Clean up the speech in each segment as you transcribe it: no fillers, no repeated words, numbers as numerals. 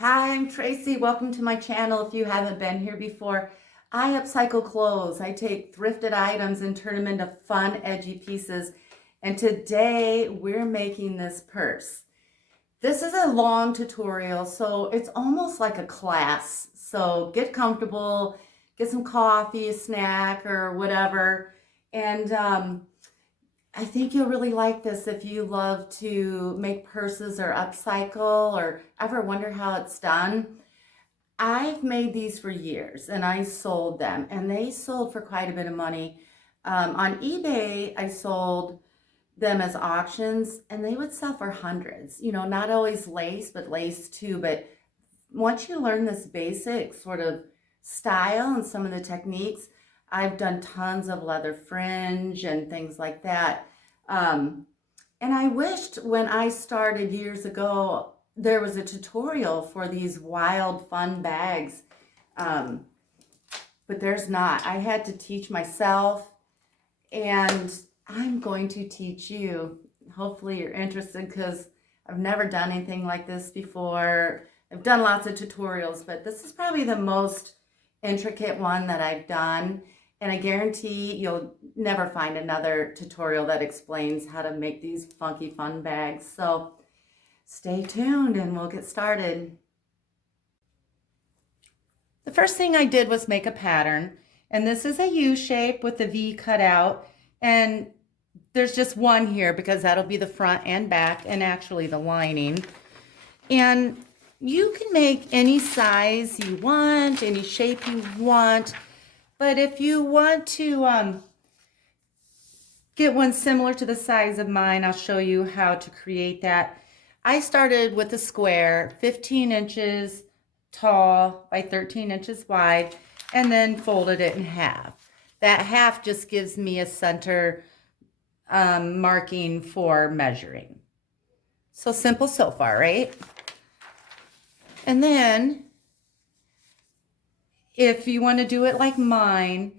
Hi, I'm Tracy. Welcome to my channel if you haven't been here before. I upcycle clothes. I take thrifted items and turn them into fun, edgy pieces. And today we're making this purse. This is a long tutorial, so it's almost like a class. So get comfortable, get some coffee, a snack, or whatever. And I think you'll really like this if you love to make purses or upcycle or ever wonder how it's done. I've made these for years and I sold them, and they sold for quite a bit of money. On eBay, I sold them as auctions and they would sell for hundreds. You know, not always lace, but lace too. But once you learn this basic sort of style and some of the techniques, I've done tons of leather fringe and things like that. Um, and I wished when I started years ago, there was a tutorial for these wild, fun bags. Um, but there's not. I had to teach myself, and I'm going to teach you. Hopefully you're interested because I've never done anything like this before. I've done lots of tutorials, but this is probably the most intricate one that I've done. And I guarantee you'll never find another tutorial that explains how to make these funky fun bags. So stay tuned and we'll get started. The first thing I did was make a pattern. And this is a U shape with the V cut out. And there's just one here because that'll be the front and back and actually the lining. And you can make any size you want, any shape you want. But if you want to get one similar to the size of mine, I'll show you how to create that. I started with a square, 15 inches tall by 13 inches wide, and then folded it in half. That half just gives me a center marking for measuring. So simple so far, right? And then if you want to do it like mine,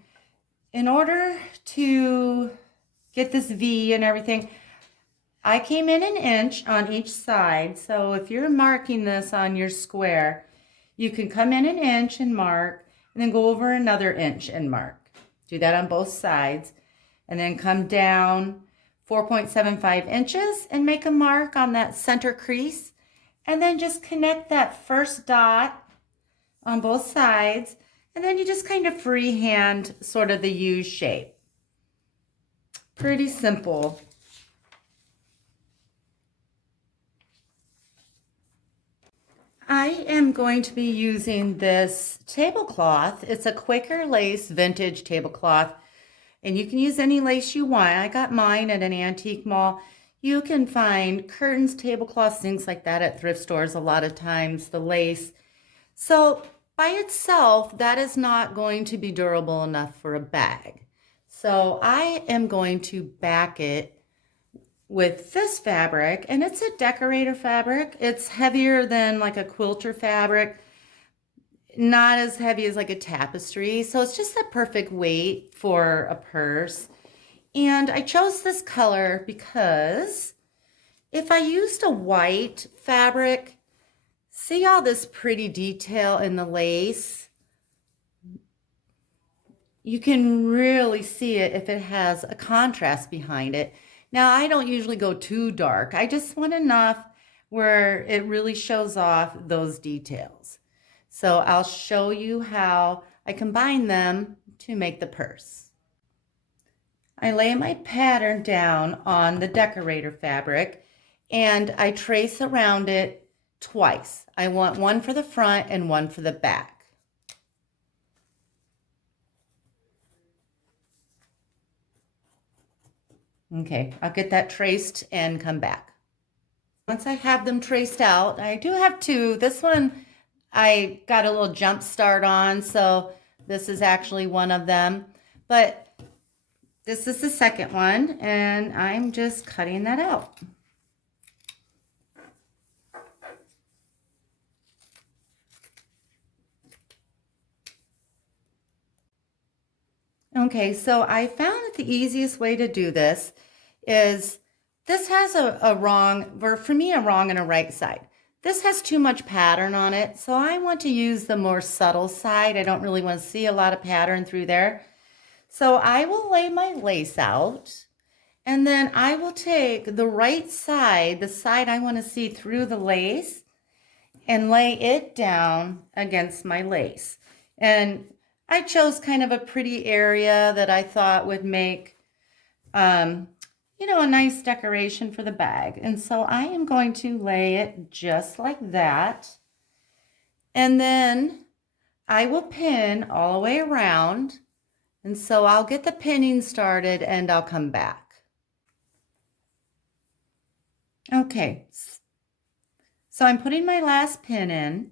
in order to get this V and everything, I came in an inch on each side. So if you're marking this on your square, you can come in an inch and mark, and then go over another inch and mark. Do that on both sides, and then come down 4.75 inches and make a mark on that center crease, and then just connect that first dot on both sides. And then you just kind of freehand sort of the U shape. Pretty simple. I am going to be using this tablecloth. It's a Quaker lace vintage tablecloth, and you can use any lace you want. I got mine at an antique mall. You can find curtains, tablecloths, things like that at thrift stores a lot of times, the lace. So by itself, that is not going to be durable enough for a bag. So I am going to back it with this fabric, and it's a decorator fabric. It's heavier than like a quilter fabric, not as heavy as like a tapestry. So it's just the perfect weight for a purse. And I chose this color because if I used a white fabric, see all this pretty detail in the lace? You can really see it if it has a contrast behind it. Now, I don't usually go too dark. I just want enough where it really shows off those details. So I'll show you how I combine them to make the purse. I lay my pattern down on the decorator fabric and I trace around it twice. I want one for the front and one for the back. Okay, I'll get that traced and come back. Once I have them traced out, I do have two. This one I got a little jump start on, so this is actually one of them. But this is the second one, and I'm just cutting that out. Okay, so I found that the easiest way to do this is this has a wrong, or for me, a wrong and a right side. This has too much pattern on it, so I want to use the more subtle side. I don't really want to see a lot of pattern through there. So I will lay my lace out, and then I will take the right side, the side I want to see through the lace, and lay it down against my lace. And I chose kind of a pretty area that I thought would make, you know, a nice decoration for the bag. And so I am going to lay it just like that. And then I will pin all the way around. And so I'll get the pinning started and I'll come back. Okay, so I'm putting my last pin in,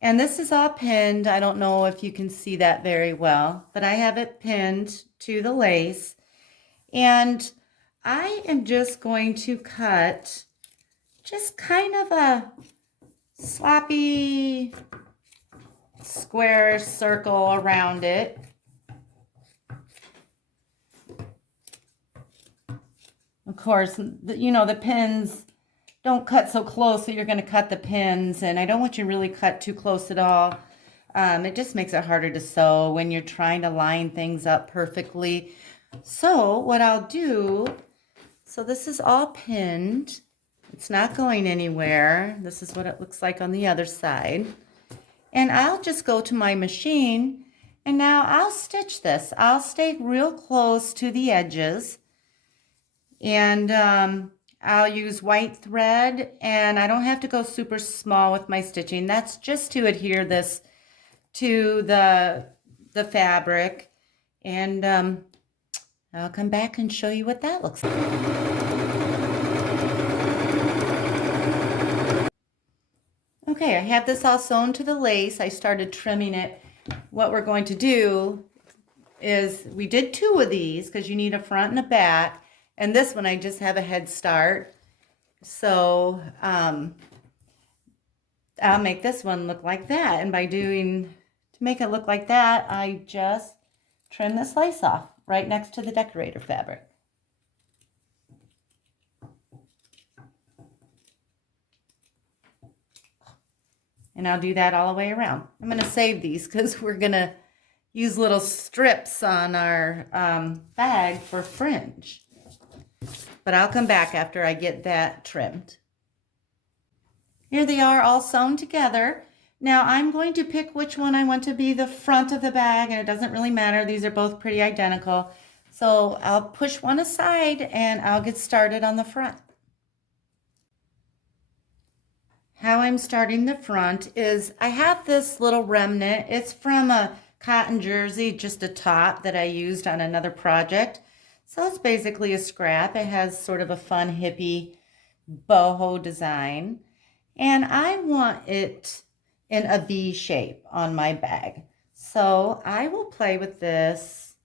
and this is all pinned. I don't know if you can see that very well, but I have it pinned to the lace. And I am just going to cut just kind of a sloppy square circle around it. Of course, you know, the pins don't cut so close, so you're going to cut the pins, and I don't want you to really cut too close at all. It just makes it harder to sew when you're trying to line things up perfectly. So what I'll do, so this is all pinned. It's not going anywhere. This is what it looks like on the other side. And I'll just go to my machine, and now I'll stitch this. I'll stay real close to the edges, and I'll use white thread, and I don't have to go super small with my stitching. That's just to adhere this to the fabric. And I'll come back and show you what that looks like. Okay, I have this all sewn to the lace. I started trimming it. What we're going to do is, we did 2 of these because you need a front and a back. And this one, I just have a head start. So I'll make this one look like that. And to make it look like that, I just trim this lace off right next to the decorator fabric. And I'll do that all the way around. I'm going to save these because we're going to use little strips on our bag for fringe. But I'll come back after I get that trimmed. Here they are all sewn together. Now I'm going to pick which one I want to be the front of the bag, and it doesn't really matter. These are both pretty identical. So I'll push one aside and I'll get started on the front. How I'm starting the front is, I have this little remnant. It's from a cotton jersey, just a top that I used on another project. So it's basically a scrap. It has sort of a fun hippie boho design. And I want it in a V shape on my bag. So I will play with this.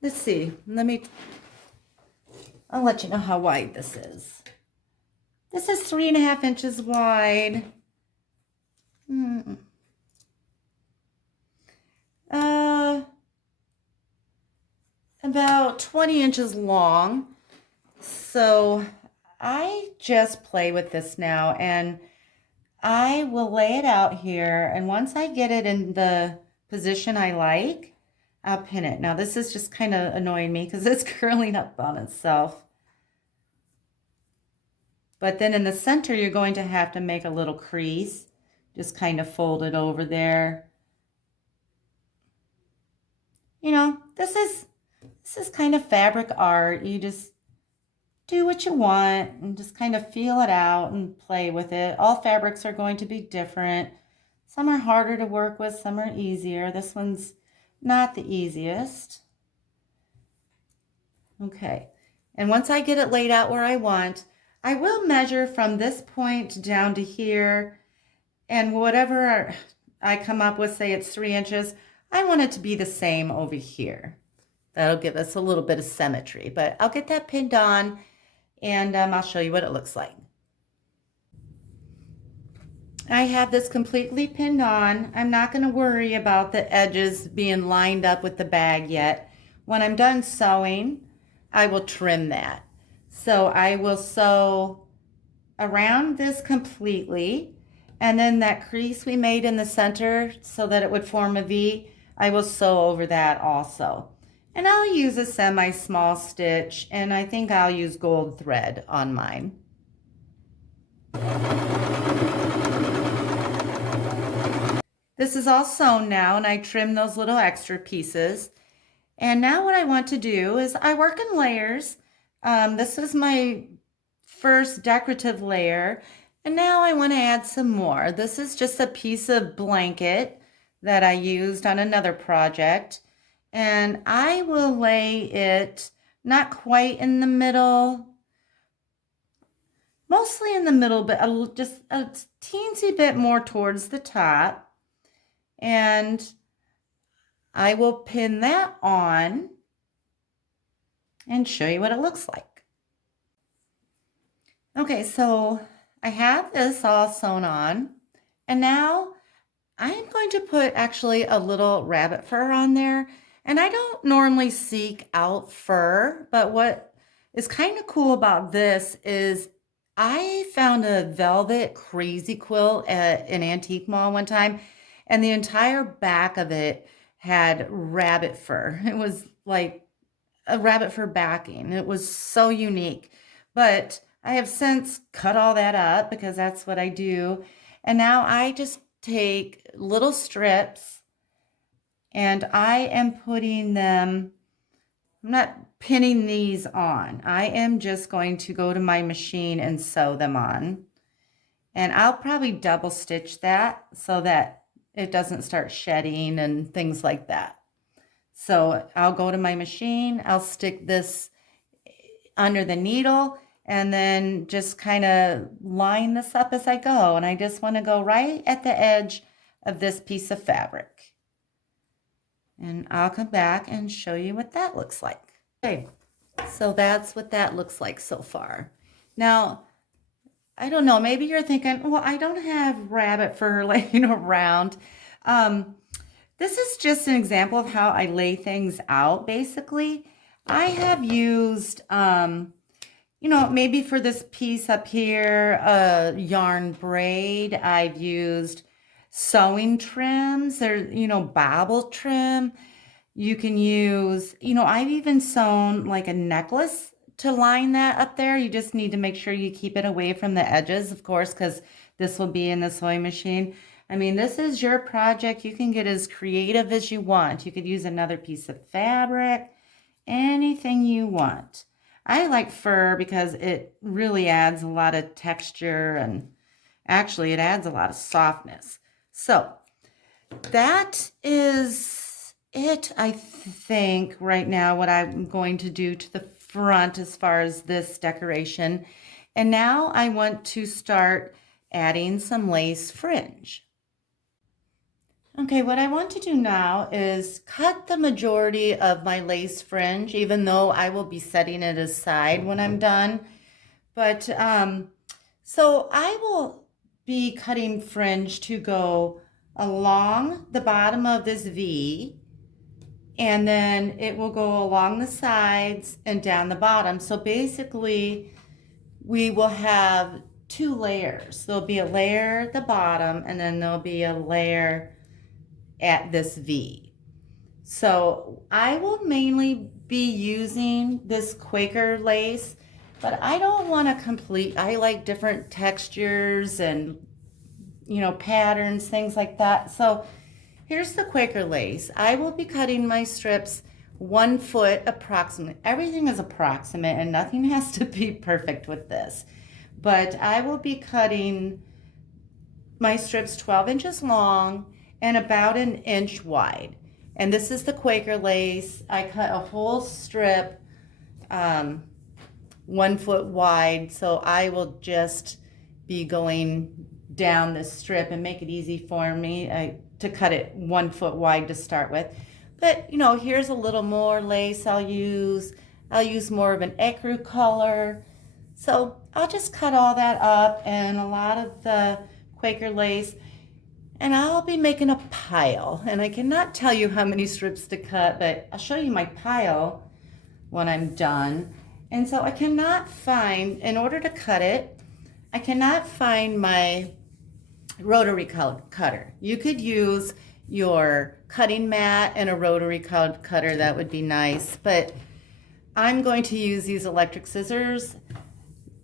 Let's see, I'll let you know how wide this is. This is 3.5 inches wide. About 20 inches long. So I just play with this now, and I will lay it out here, and once I get it in the position I like, I'll pin it. Now this is just kind of annoying me because it's curling up on itself. But then in the center, you're going to have to make a little crease. Just kind of fold it over there. You know, this is kind of fabric art. You just do what you want and just kind of feel it out and play with it. All fabrics are going to be different. Some are harder to work with, some are easier. This one's not the easiest. Okay, and once I get it laid out where I want, I will measure from this point down to here, and whatever I come up with, say it's 3 inches, I want it to be the same over here. That'll give us a little bit of symmetry, but I'll get that pinned on, and I'll show you what it looks like. I have this completely pinned on. I'm not going to worry about the edges being lined up with the bag yet. When I'm done sewing, I will trim that. So I will sew around this completely, and then that crease we made in the center so that it would form a V, I will sew over that also. And I'll use a semi-small stitch, and I think I'll use gold thread on mine. This is all sewn now, and I trimmed those little extra pieces. And now what I want to do is I work in layers. This is my first decorative layer, and now I want to add some more. This is just a piece of blanket that I used on another project, and I will lay it not quite in the middle, mostly in the middle, but just a teensy bit more towards the top. And I will pin that on and show you what it looks like. Okay, so I have this all sewn on, and now I'm going to put actually a little rabbit fur on there. And I don't normally seek out fur, but what is kind of cool about this is I found a velvet crazy quilt at an antique mall one time, and the entire back of it had rabbit fur. It was like a rabbit fur backing. It was so unique. But I have since cut all that up because that's what I do. And now I just take little strips and I am putting them, I'm not pinning these on. I am just going to go to my machine and sew them on. And I'll probably double stitch that so that it doesn't start shedding and things like that. So I'll go to my machine, I'll stick this under the needle, and then just kind of line this up as I go. And I just want to go right at the edge of this piece of fabric. And I'll come back and show you what that looks like. Okay, so that's what that looks like so far. Now, I don't know, maybe you're thinking, well, I don't have rabbit fur laying around. This is just an example of how I lay things out, basically. I have used, you know, maybe for this piece up here, a yarn braid. I've used sewing trims or, you know, bobble trim. You can use, you know, I've even sewn like a necklace to line that up there. You just need to make sure you keep it away from the edges, of course, because this will be in the sewing machine. I mean, this is your project. You can get as creative as you want. You could use another piece of fabric, anything you want. I like fur because it really adds a lot of texture, and actually it adds a lot of softness. So that is it, I think, right now, what I'm going to do to the front as far as this decoration. And now I want to start adding some lace fringe. Okay, what I want to do now is cut the majority of my lace fringe, even though I will be setting it aside when I'm done. But so I will be cutting fringe to go along the bottom of this V, and then it will go along the sides and down the bottom. So basically we will have two layers. There'll be a layer at the bottom, and then there'll be a layer at this V. So I will mainly be using this Quaker lace, but I don't want to complete, I like different textures and, you know, patterns, things like that. So here's the Quaker lace. I will be cutting my strips 1 foot approximately. Everything is approximate and nothing has to be perfect with this. But I will be cutting my strips 12 inches long and about 1 inch wide. And this is the Quaker lace. I cut a whole strip 1 foot wide. So I will just be going down this strip and make it easy for me to cut it 1 foot wide to start with. But you know, here's a little more lace I'll use. I'll use more of an ecru color. So I'll just cut all that up and a lot of the Quaker lace, and I'll be making a pile. And I cannot tell you how many strips to cut, but I'll show you my pile when I'm done. And so I cannot find, in order to cut it, I cannot find my rotary cutter. You could use your cutting mat and a rotary cutter. That would be nice, but I'm going to use these electric scissors.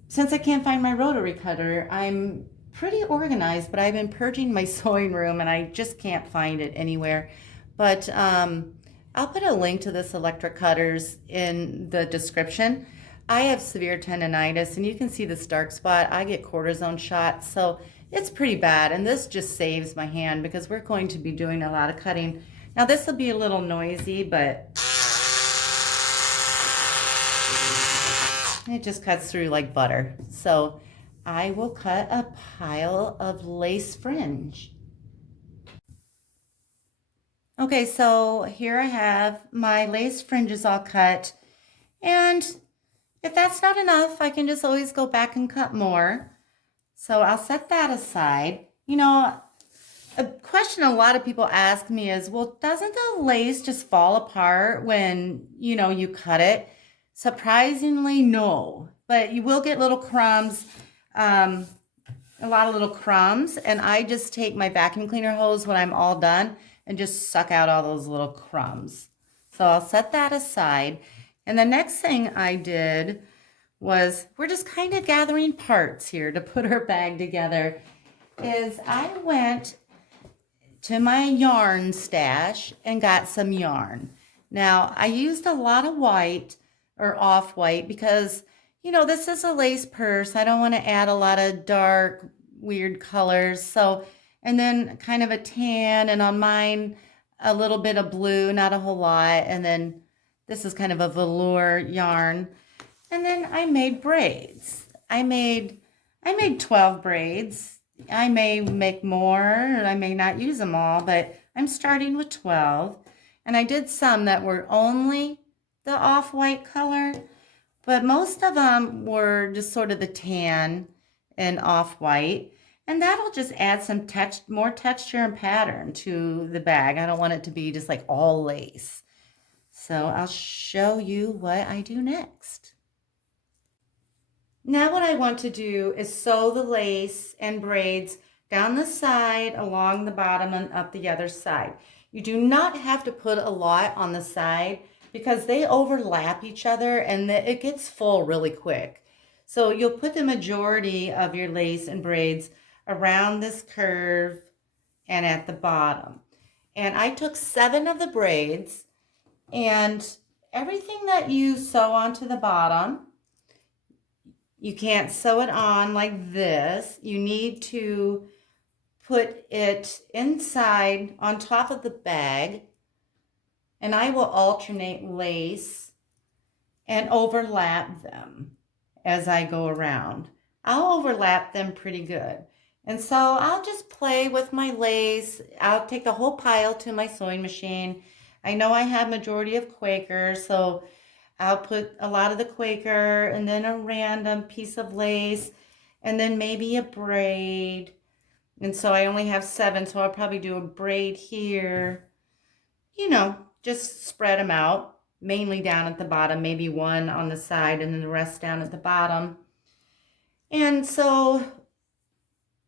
Since I can't find my rotary cutter, I'm pretty organized, but I've been purging my sewing room and I just can't find it anywhere. But I'll put a link to this electric cutters in the description. I have severe tendonitis and you can see this dark spot. I get cortisone shots, so it's pretty bad. And this just saves my hand because we're going to be doing a lot of cutting. Now this will be a little noisy, but it just cuts through like butter. So I will cut a pile of lace fringe. Okay, so here I have my lace fringes all cut. And if that's not enough, I can just always go back and cut more. So I'll set that aside. You know, a question a lot of people ask me is, well, doesn't the lace just fall apart when, you cut it? Surprisingly, no. But you will get little crumbs, a lot of little crumbs. And I just take my vacuum cleaner hose when I'm all done and just suck out all those little crumbs. So I'll set that aside. And the next thing I did was, we're just kind of gathering parts here to put our bag together, is I went to my yarn stash and got some yarn. Now, I used a lot of white or off-white because, this is a lace purse. I don't want to add a lot of dark, weird colors. So, and then kind of a tan, and on mine, a little bit of blue, not a whole lot. And then this is kind of a velour yarn. And then I made braids. I made 12 braids. I may make more, or I may not use them all, but I'm starting with 12. And I did some that were only the off-white color, but most of them were just sort of the tan and off-white. And that'll just add some more texture and pattern to the bag. I don't want it to be just like all lace. So I'll show you what I do next. Now what I want to do is sew the lace and braids down the side, along the bottom, and up the other side. You do not have to put a lot on the side because they overlap each other and it gets full really quick. So you'll put the majority of your lace and braids around this curve and at the bottom. And I took 7 of the braids, and everything that you sew onto the bottom, you can't sew it on like this. You need to put it inside on top of the bag, and I will alternate lace and overlap them as I go around. I'll overlap them pretty good. And so I'll just play with my lace. I'll take the whole pile to my sewing machine. I know I have majority of Quaker, so I'll put a lot of the Quaker and then a random piece of lace and then maybe a braid. And so I only have 7, so I'll probably do a braid here. Just spread them out, mainly down at the bottom, maybe one on the side and then the rest down at the bottom. And so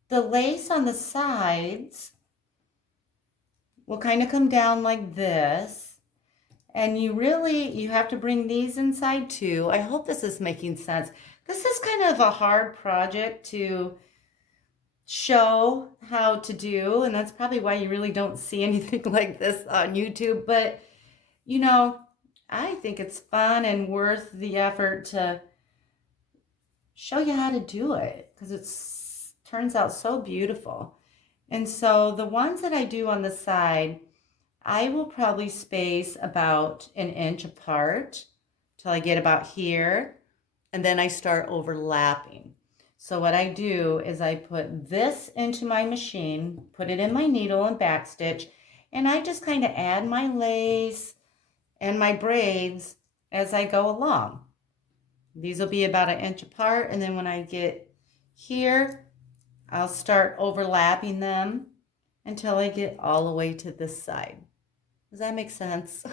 the lace on the sides will kind of come down like this. And you have to bring these inside too. I hope this is making sense. This is kind of a hard project to show how to do, and that's probably why you really don't see anything like this on YouTube. But, I think it's fun and worth the effort to show you how to do it because it turns out so beautiful. And so the ones that I do on the side, I will probably space about 1 inch apart till I get about here, and then I start overlapping. So what I do is I put this into my machine, put it in my needle and backstitch, and I just kind of add my lace and my braids as I go along. These will be about 1 inch apart, and then when I get here, I'll start overlapping them until I get all the way to this side. Does that make sense?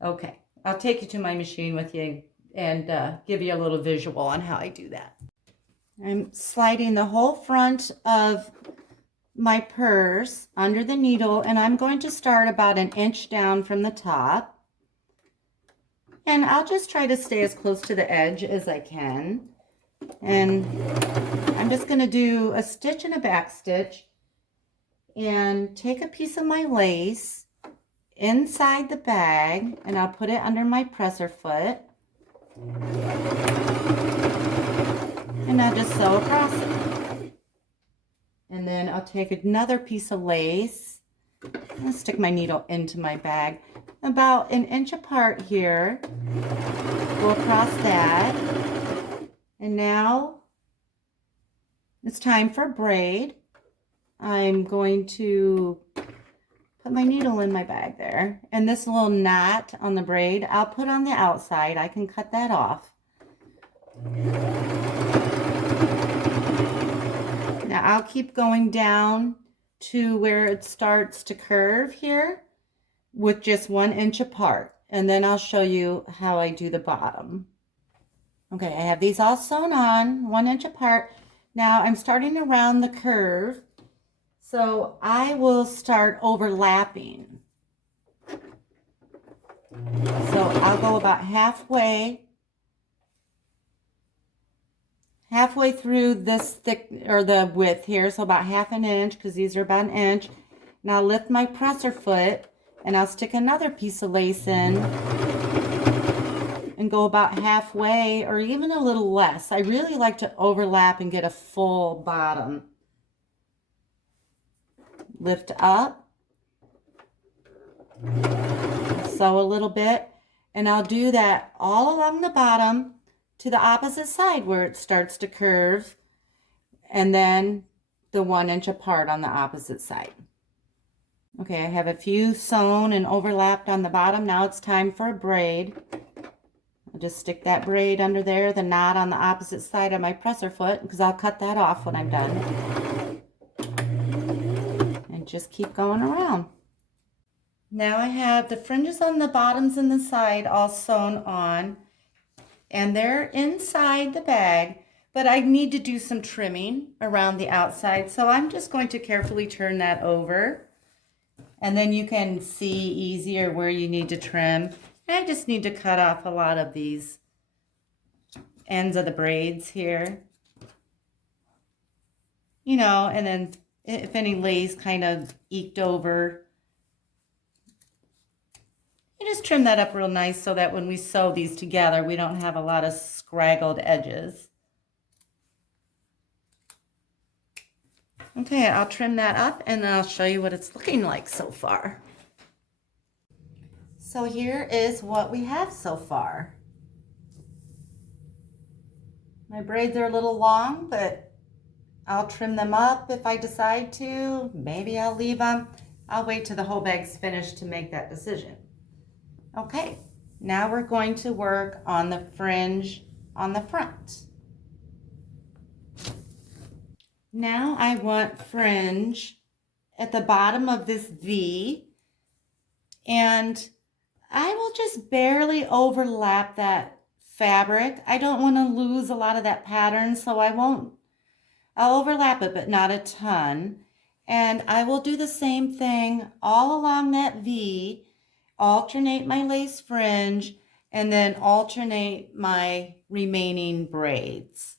Okay, I'll take you to my machine with you and give you a little visual on how I do that. I'm sliding the whole front of my purse under the needle, and I'm going to start about an inch down from the top. And I'll just try to stay as close to the edge as I can. And I'm just going to do a stitch and a back stitch and take a piece of my lace inside the bag, and I'll put it under my presser foot. And I'll just sew across it. And then I'll take another piece of lace and stick my needle into my bag. About an inch apart here. Go across that. And now it's time for a braid. I'm going to put my needle in my bag there. And this little knot on the braid, I'll put on the outside. I can cut that off. Now I'll keep going down to where it starts to curve here with just 1 inch apart. And then I'll show you how I do the bottom. Okay, I have these all sewn on 1 inch apart. Now I'm starting around the curve. So I will start overlapping. So I'll go about halfway through this thick, or the width here, so about 1/2 inch, because these are about 1 inch. Now I'll lift my presser foot and I'll stick another piece of lace in and go about halfway or even a little less. I really like to overlap and get a full bottom. Lift up, sew a little bit, and I'll do that all along the bottom to the opposite side where it starts to curve, and then the 1 inch apart on the opposite side. Okay, I have a few sewn and overlapped on the bottom. Now it's time for a braid. I'll just stick that braid under there, the knot on the opposite side of my presser foot, because I'll cut that off when I'm done. And just keep going around. Now I have the fringes on the bottoms and the side all sewn on, and they're inside the bag, but I need to do some trimming around the outside, so I'm just going to carefully turn that over, and then you can see easier where you need to trim. And I just need to cut off a lot of these ends of the braids here, you know, and then if any lace kind of eked over, you just trim that up real nice so that when we sew these together, we don't have a lot of scraggled edges. Okay, I'll trim that up and then I'll show you what it's looking like so far. So here is what we have so far. My braids are a little long, but I'll trim them up if I decide to. Maybe I'll leave them. I'll wait till the whole bag's finished to make that decision. Okay, now we're going to work on the fringe on the front. Now I want fringe at the bottom of this V, and I will just barely overlap that fabric. I don't want to lose a lot of that pattern, so I'll overlap it, but not a ton. And I will do the same thing all along that V, alternate my lace fringe, and then alternate my remaining braids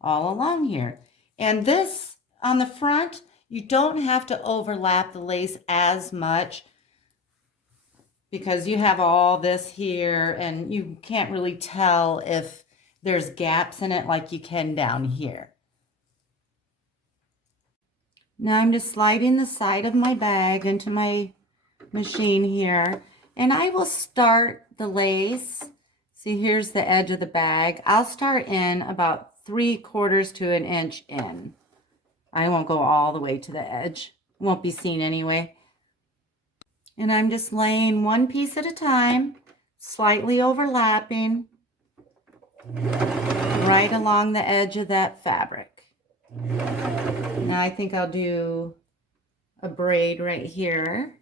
all along here. And this, on the front, you don't have to overlap the lace as much because you have all this here and you can't really tell if there's gaps in it like you can down here. Now I'm just sliding the side of my bag into my machine here, and I will start the lace. See, here's the edge of the bag. I'll start in about 3/4 to an inch in. I won't go all the way to the edge. It won't be seen anyway. And I'm just laying one piece at a time, slightly overlapping right along the edge of that fabric. Now I think I'll do a braid right here.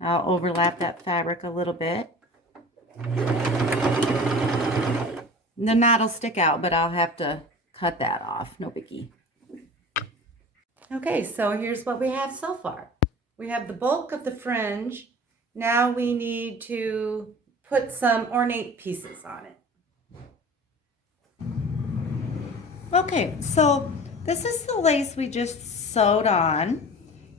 I'll overlap that fabric a little bit. The knot will stick out, but I'll have to cut that off, no biggie. Okay, so here's what we have so far. We have the bulk of the fringe. Now we need to put some ornate pieces on it. Okay, so this is the lace we just sewed on,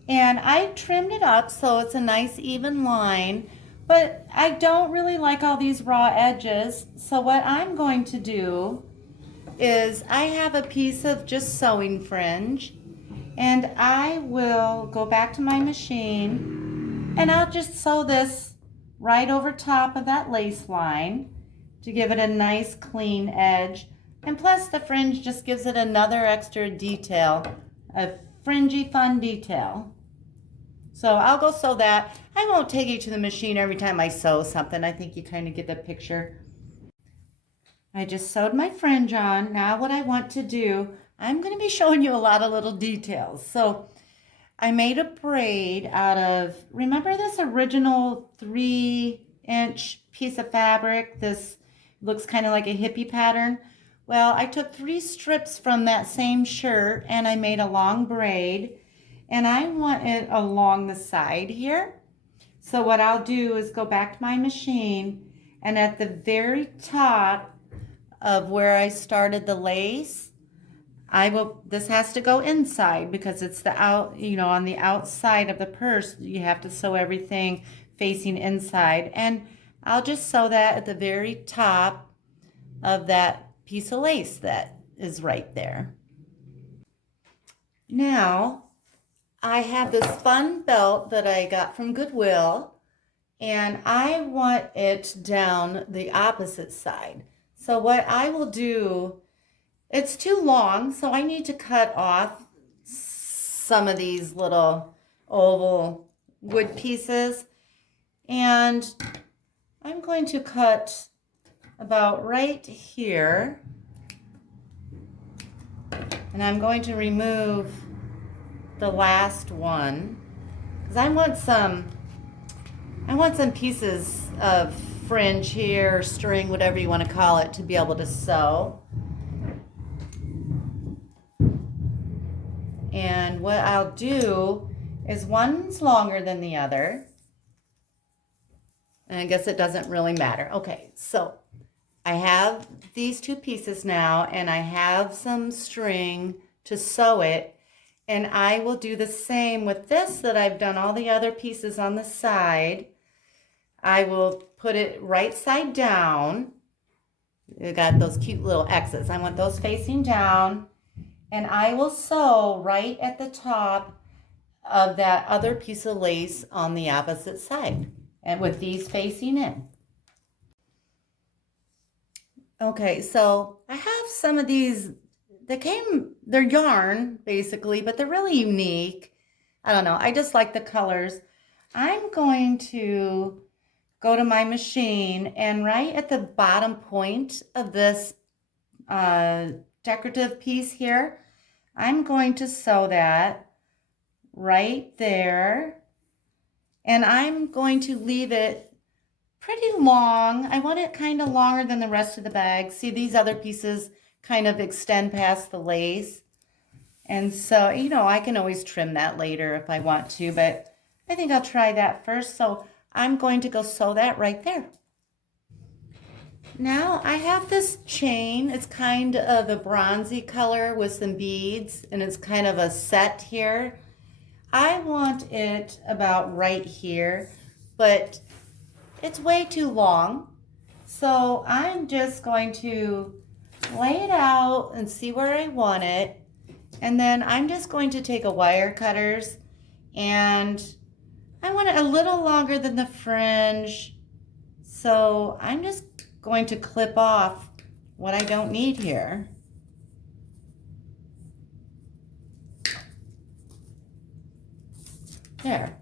and I trimmed it up so it's a nice even line, but I don't really like all these raw edges. So what I'm going to do is I have a piece of just sewing fringe, and I will go back to my machine and I'll just sew this right over top of that lace line to give it a nice clean edge. And plus the fringe just gives it another extra detail, a fringy fun detail. So I'll go sew that. I won't take you to the machine every time I sew something. I think you kind of get the picture. I just sewed my fringe on. Now what I want to do, I'm going to be showing you a lot of little details. So I made a braid out of, remember this original 3-inch piece of fabric? This looks kind of like a hippie pattern. Well, I took 3 strips from that same shirt and I made a long braid, and I want it along the side here. So what I'll do is go back to my machine, and at the very top of where I started the lace, this has to go inside because it's the on the outside of the purse, you have to sew everything facing inside. And I'll just sew that at the very top of that piece of lace that is right there. Now, I have this fun belt that I got from Goodwill, and I want it down the opposite side. So what I will do, it's too long, so I need to cut off some of these little oval wood pieces, and I'm going to cut about right here, and I'm going to remove the last one because I want some pieces of fringe here, or string, whatever you want to call it, to be able to sew. And what I'll do is, one's longer than the other, and I guess it doesn't really matter. Okay, so I have these 2 pieces now, and I have some string to sew it, and I will do the same with this that I've done all the other pieces on the side. I will put it right side down. You got those cute little X's. I want those facing down, and I will sew right at the top of that other piece of lace on the opposite side, and with these facing in. Okay, so I have some of these, they're yarn basically, but they're really unique. I don't know, I just like the colors. I'm going to go to my machine, and right at the bottom point of this decorative piece here, I'm going to sew that right there, and I'm going to leave it pretty long. I want it kind of longer than the rest of the bag. See, these other pieces kind of extend past the lace, and so I can always trim that later if I want to, but I think I'll try that first. So I'm going to go sew that right there. Now I have this chain. It's kind of a bronzy color with some beads, and it's kind of a set here. I want it about right here, but it's way too long. So I'm just going to lay it out and see where I want it. And then I'm just going to take a wire cutters, and I want it a little longer than the fringe. So I'm just going to clip off what I don't need here. There.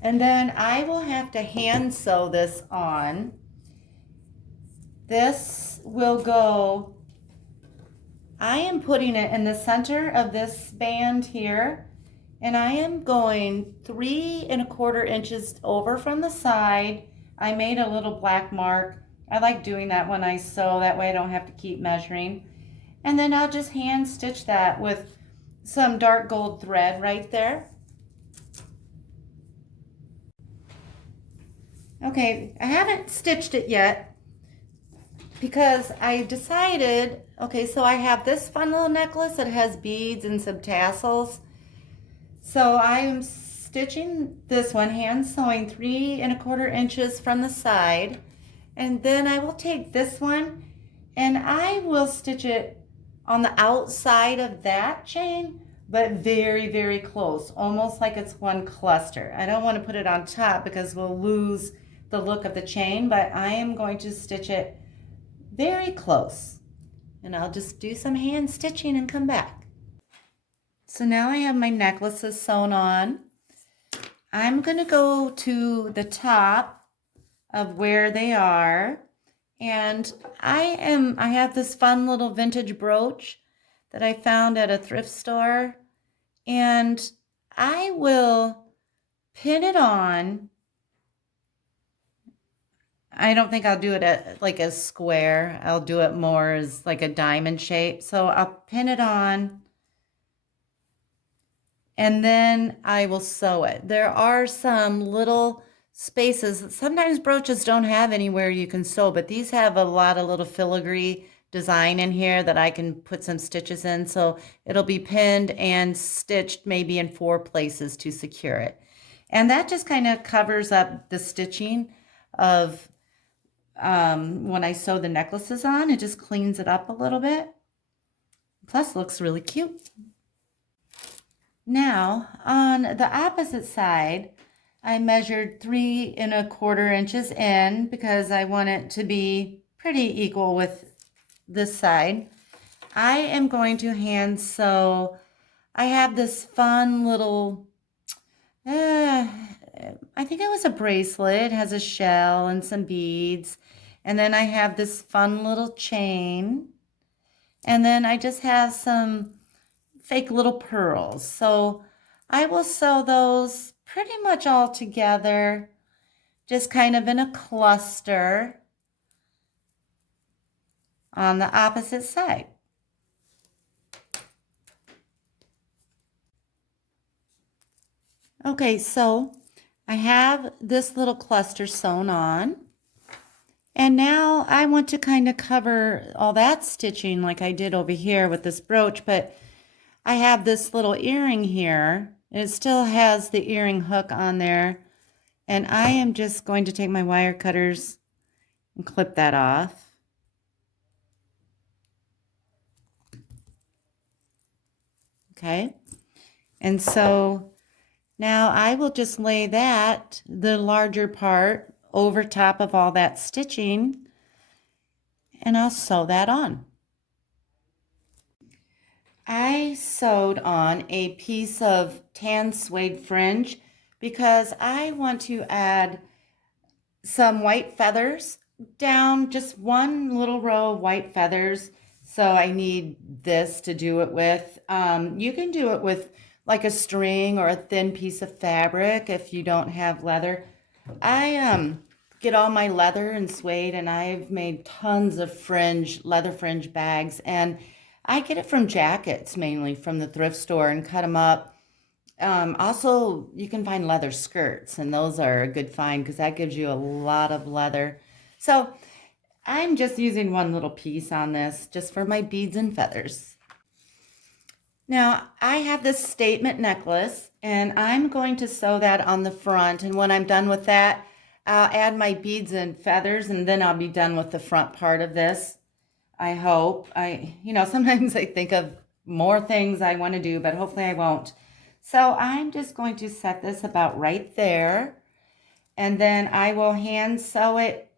And then I will have to hand sew this on. This will go, I am putting it in the center of this band here, and I am going 3 1/4 inches over from the side. I made a little black mark I like doing that when I sew, that way I don't have to keep measuring. And then I'll just hand stitch that with some dark gold thread right there. Okay, I haven't stitched it yet because I decided, okay, so I have this fun little necklace that has beads and some tassels. So I'm stitching this one, hand sewing 3¼ inches from the side. And then I will take this one and I will stitch it on the outside of that chain, but very, very close, almost like it's one cluster. I don't want to put it on top because we'll lose the look of the chain, but I am going to stitch it very close. And I'll just do some hand stitching and come back. So now I have my necklaces sewn on. I'm going to go to the top of where they are. And I have this fun little vintage brooch that I found at a thrift store. And I will pin it on. I don't think I'll do it at like a square. I'll do it more as like a diamond shape. So I'll pin it on and then I will sew it. There are some little spaces. Sometimes brooches don't have anywhere you can sew, but these have a lot of little filigree design in here that I can put some stitches in. So it'll be pinned and stitched maybe in 4 places to secure it. And that just kind of covers up the stitching of when I sew the necklaces on. It just cleans it up a little bit. Plus, it looks really cute. Now, on the opposite side, I measured 3¼ inches in because I want it to be pretty equal with this side. I am going to hand sew. I have this fun little, I think it was a bracelet. It has a shell and some beads. And then I have this fun little chain. And then I just have some fake little pearls. So I will sew those pretty much all together, just kind of in a cluster on the opposite side. Okay, so I have this little cluster sewn on. And now I want to kind of cover all that stitching like I did over here with this brooch, but I have this little earring here. It still has the earring hook on there. And I am just going to take my wire cutters and clip that off. Okay. And so now I will just lay that, the larger part, over top of all that stitching, and I'll sew that on. I sewed on a piece of tan suede fringe because I want to add some white feathers down, just one little row of white feathers. So I need this to do it with. You can do it with like a string or a thin piece of fabric if you don't have leather. I get all my leather and suede, and I've made tons of leather fringe bags, and I get it from jackets, mainly from the thrift store, and cut them up. Also, you can find leather skirts, and those are a good find because that gives you a lot of leather. So I'm just using one little piece on this just for my beads and feathers. Now, I have this statement necklace, and I'm going to sew that on the front, and when I'm done with that, I'll add my beads and feathers, and then I'll be done with the front part of this. I hope. Sometimes I think of more things I want to do, but hopefully I won't. So I'm just going to set this about right there, and then I will hand sew it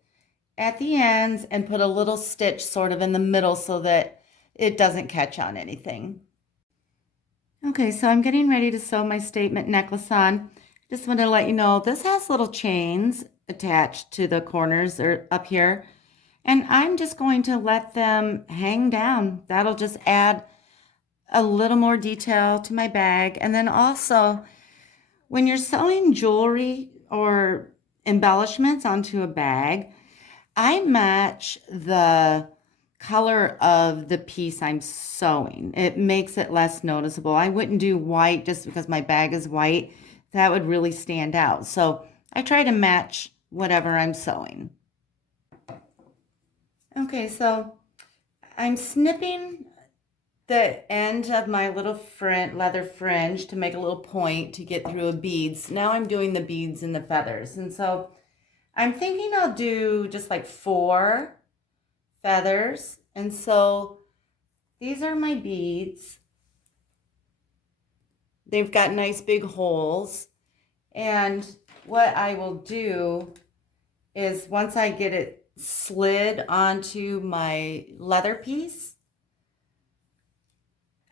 at the ends and put a little stitch sort of in the middle so that it doesn't catch on anything. Okay, so I'm getting ready to sew my statement necklace on. Just want to let you know this has little chains attached to the corners or up here, and I'm just going to let them hang down. That'll just add a little more detail to my bag. And then also, when you're sewing jewelry or embellishments onto a bag, I match the color of the piece I'm sewing. It makes it less noticeable. I wouldn't do white just because my bag is white. That would really stand out. So I try to match whatever I'm sewing. Okay, so I'm snipping the end of my little leather fringe to make a little point to get through a beads. Now I'm doing the beads and the feathers. And so I'm thinking I'll do just like 4 feathers. And so these are my beads. They've got nice big holes. And what I will do is once I get it slid onto my leather piece,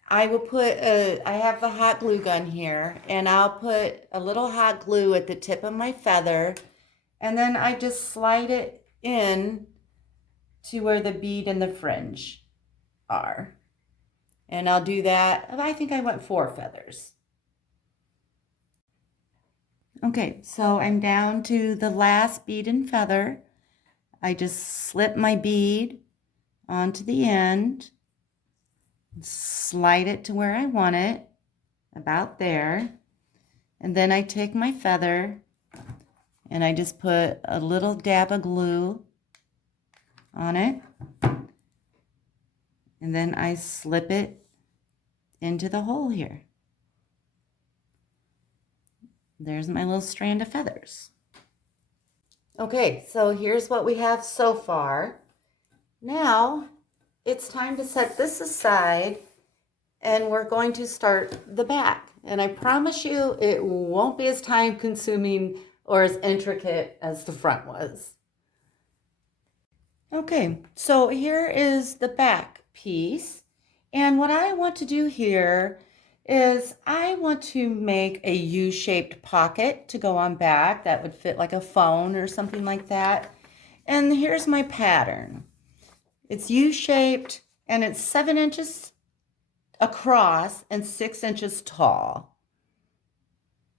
I will put I have the hot glue gun here, and I'll put a little hot glue at the tip of my feather, and then I just slide it in to where the bead and the fringe are. And I'll do that. I think I went 4 feathers. Okay, so I'm down to the last bead and feather. I just slip my bead onto the end, slide it to where I want it, about there. And then I take my feather and I just put a little dab of glue on it. And then I slip it into the hole here. There's my little strand of feathers. Okay, so here's what we have so far. Now it's time to set this aside, and we're going to start the back. And I promise you it won't be as time consuming or as intricate as the front was. Okay, so here is the back piece. And what I want to do here is I want to make a U-shaped pocket to go on back that would fit like a phone or something like that. And here's my pattern. It's U-shaped and it's 7 inches across and 6 inches tall.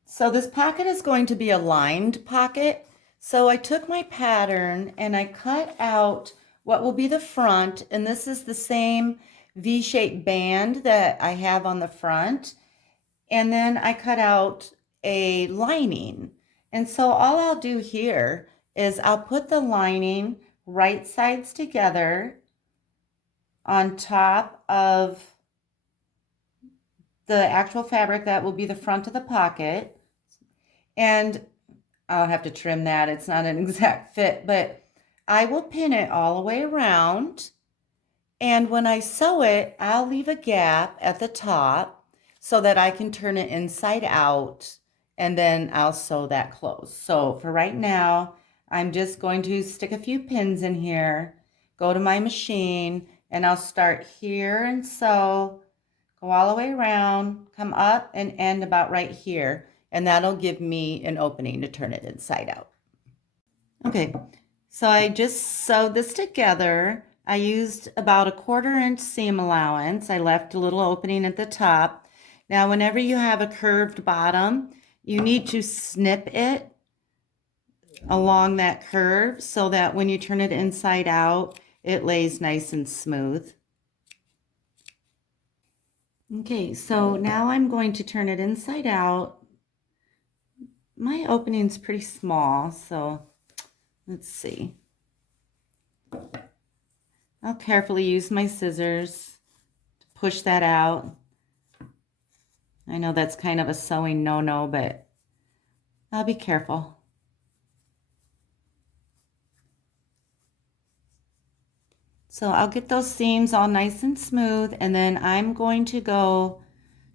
So this pocket is going to be a lined pocket. So I took my pattern and I cut out what will be the front, and this is the same V-shaped band that I have on the front. And then I cut out a lining. And so all I'll do here is I'll put the lining right sides together on top of the actual fabric that will be the front of the pocket. And I'll have to trim that. It's not an exact fit, but I will pin it all the way around. And when I sew it, I'll leave a gap at the top so that I can turn it inside out, and then I'll sew that closed. So for right now, I'm just going to stick a few pins in here, go to my machine, and I'll start here and sew, go all the way around, come up and end about right here, and that'll give me an opening to turn it inside out. Okay, so I just sewed this together. I used about a 1/4 inch seam allowance. I left a little opening at the top. Now, whenever you have a curved bottom, you need to snip it along that curve so that when you turn it inside out, it lays nice and smooth. Okay, so now I'm going to turn it inside out. My opening's pretty small, so let's see. I'll carefully use my scissors to push that out. I know that's kind of a sewing no-no, but I'll be careful. So I'll get those seams all nice and smooth, and then I'm going to go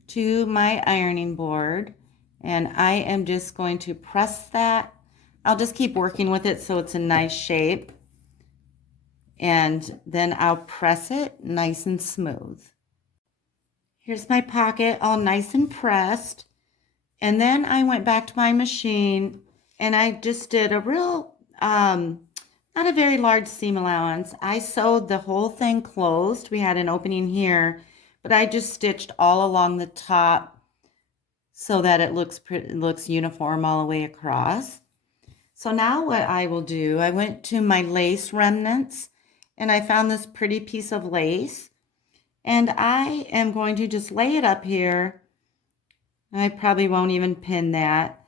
to my ironing board, and I am just going to press that. I'll just keep working with it so it's a nice shape, and then I'll press it nice and smooth. Here's my pocket all nice and pressed, and then I went back to my machine and I just did a real not a very large seam allowance. I sewed the whole thing closed. We had an opening here, but I just stitched all along the top so that it looks uniform all the way across. So now what I will do, I went to my lace remnants and I found this pretty piece of lace, and I am going to just lay it up here. I probably won't even pin that.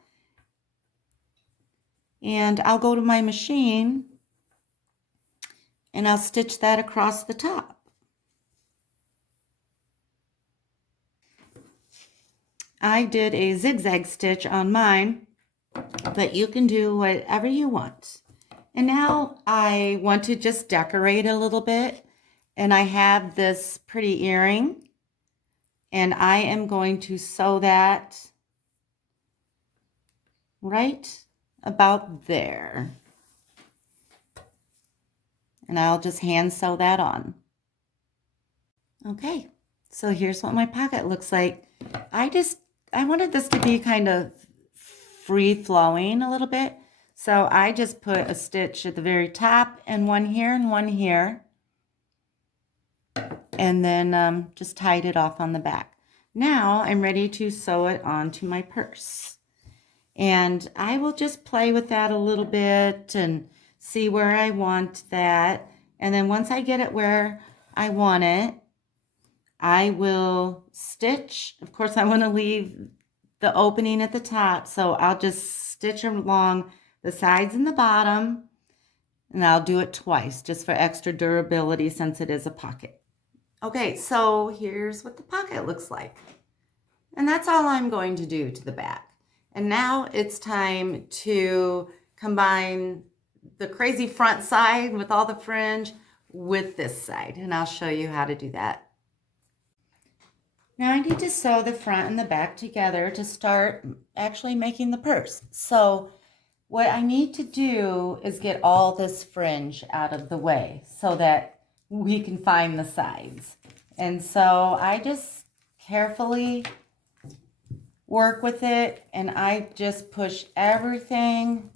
And I'll go to my machine and I'll stitch that across the top. I did a zigzag stitch on mine, but you can do whatever you want. And now I want to just decorate a little bit. And I have this pretty earring, and I am going to sew that right about there. And I'll just hand sew that on. Okay, so here's what my pocket looks like. I wanted this to be kind of free flowing a little bit. So I just put a stitch at the very top and one here and one here. And then just tied it off on the back. Now I'm ready to sew it onto my purse. And I will just play with that a little bit and see where I want that. And then once I get it where I want it, I will stitch. Of course, I want to leave the opening at the top, so I'll just stitch along the sides and the bottom, and I'll do it twice just for extra durability since it is a pocket. Okay, so here's what the pocket looks like. And that's all I'm going to do to the back. And now it's time to combine the crazy front side with all the fringe with this side. And I'll show you how to do that. Now I need to sew the front and the back together to start actually making the purse. So what I need to do is get all this fringe out of the way so that we can find the sides. And so I just carefully work with it, and I just push everything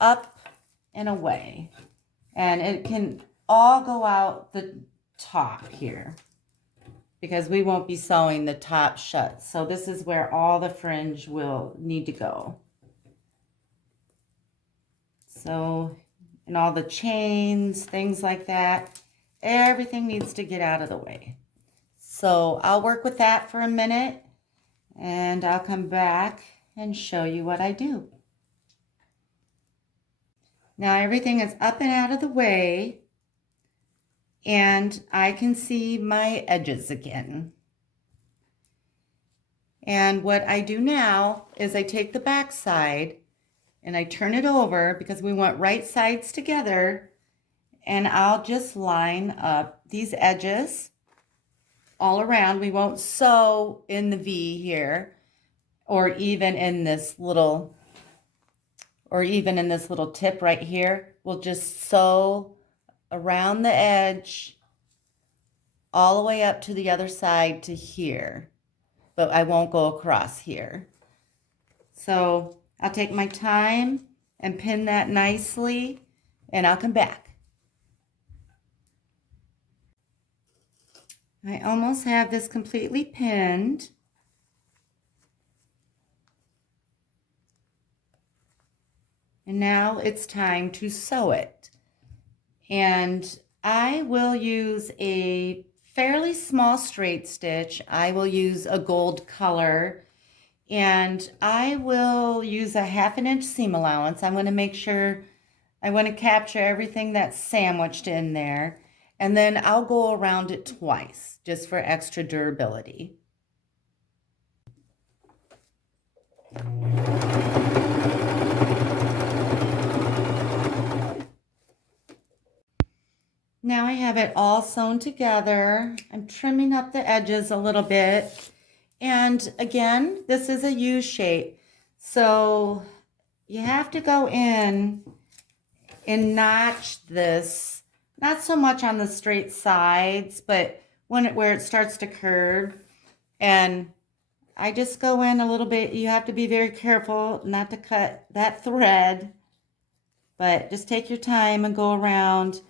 up and away. And it can all go out the top here because we won't be sewing the top shut. So this is where all the fringe will need to go. So, and all the chains, things like that, everything needs to get out of the way. So I'll work with that for a minute and I'll come back and show you what I do. Now everything is up and out of the way, and I can see my edges again. And what I do now is I take the back side and I turn it over because we want right sides together, and I'll just line up these edges all around. We won't sew in the V here or even in this little tip right here. We'll just sew around the edge all the way up to the other side to here, but I won't go across here. So I'll take my time and pin that nicely, and I'll come back. I almost have this completely pinned. And now it's time to sew it. And I will use a fairly small straight stitch. I will use a gold color, and I will use a 1/2 inch seam allowance. I'm going to make sure, I want to capture everything that's sandwiched in there. And then I'll go around it twice just for extra durability. Now I have it all sewn together. I'm trimming up the edges a little bit. And again, this is a U shape. So you have to go in and notch this, not so much on the straight sides, but where it starts to curve. And I just go in a little bit. You have to be very careful not to cut that thread, but just take your time and go around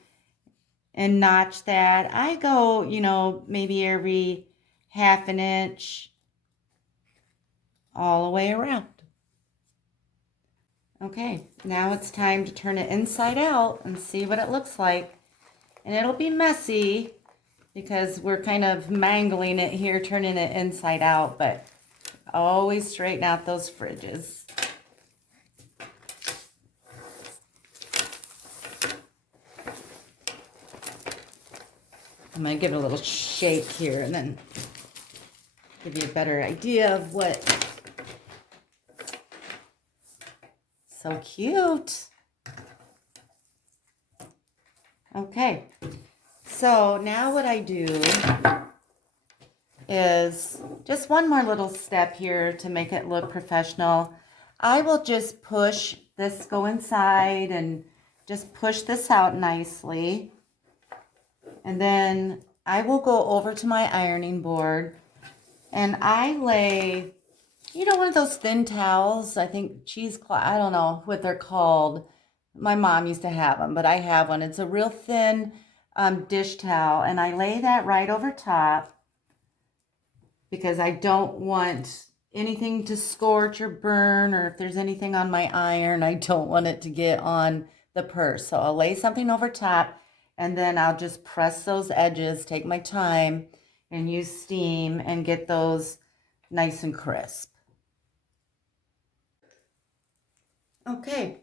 and notch that. I go, maybe every 1/2 inch all the way around. Okay, now it's time to turn it inside out and see what it looks like. And it'll be messy because we're kind of mangling it here, turning it inside out, but always straighten out those fridges. I'm going to give it a little shake here and then give you a better idea of what. So cute. Okay, so now what I do is just one more little step here to make it look professional. I will just push this, go inside and just push this out nicely. And then I will go over to my ironing board and I lay, you know, one of those thin towels, I think cheesecloth, I don't know what they're called. My mom used to have them, but I have one. It's a real thin dish towel, and I lay that right over top because I don't want anything to scorch or burn, or if there's anything on my iron, I don't want it to get on the purse. So I'll lay something over top, and then I'll just press those edges, take my time, and use steam and get those nice and crisp. Okay,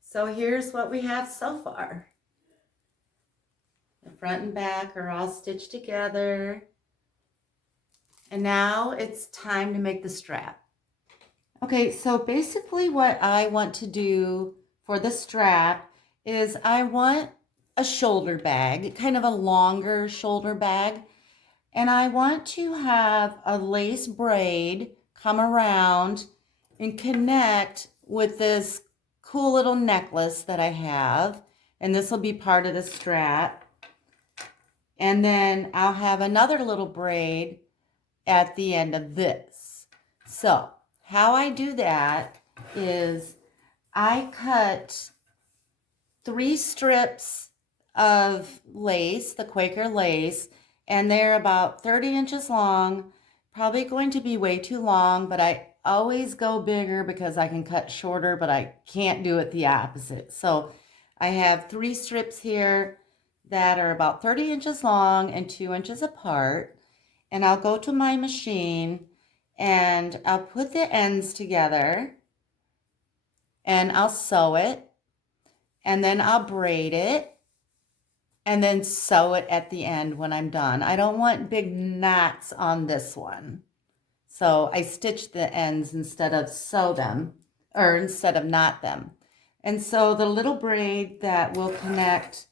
so here's what we have so far. The front and back are all stitched together. And now it's time to make the strap. Okay, so basically what I want to do for the strap is I want a shoulder bag, kind of a longer shoulder bag. And I want to have a lace braid come around and connect with this cool little necklace that I have. And this will be part of the strap. And then I'll have another little braid at the end of this. So how I do that is I cut 3 strips of lace, the Quaker lace, and they're about 30 inches long, probably going to be way too long, but I always go bigger because I can cut shorter, but I can't do it the opposite. So I have 3 strips here that are about 30 inches long and 2 inches apart. And I'll go to my machine and I'll put the ends together and I'll sew it and then I'll braid it and then sew it at the end when I'm done. I don't want big knots on this one. So I stitch the ends instead of sew them, or instead of knot them. And so the little braid that will connect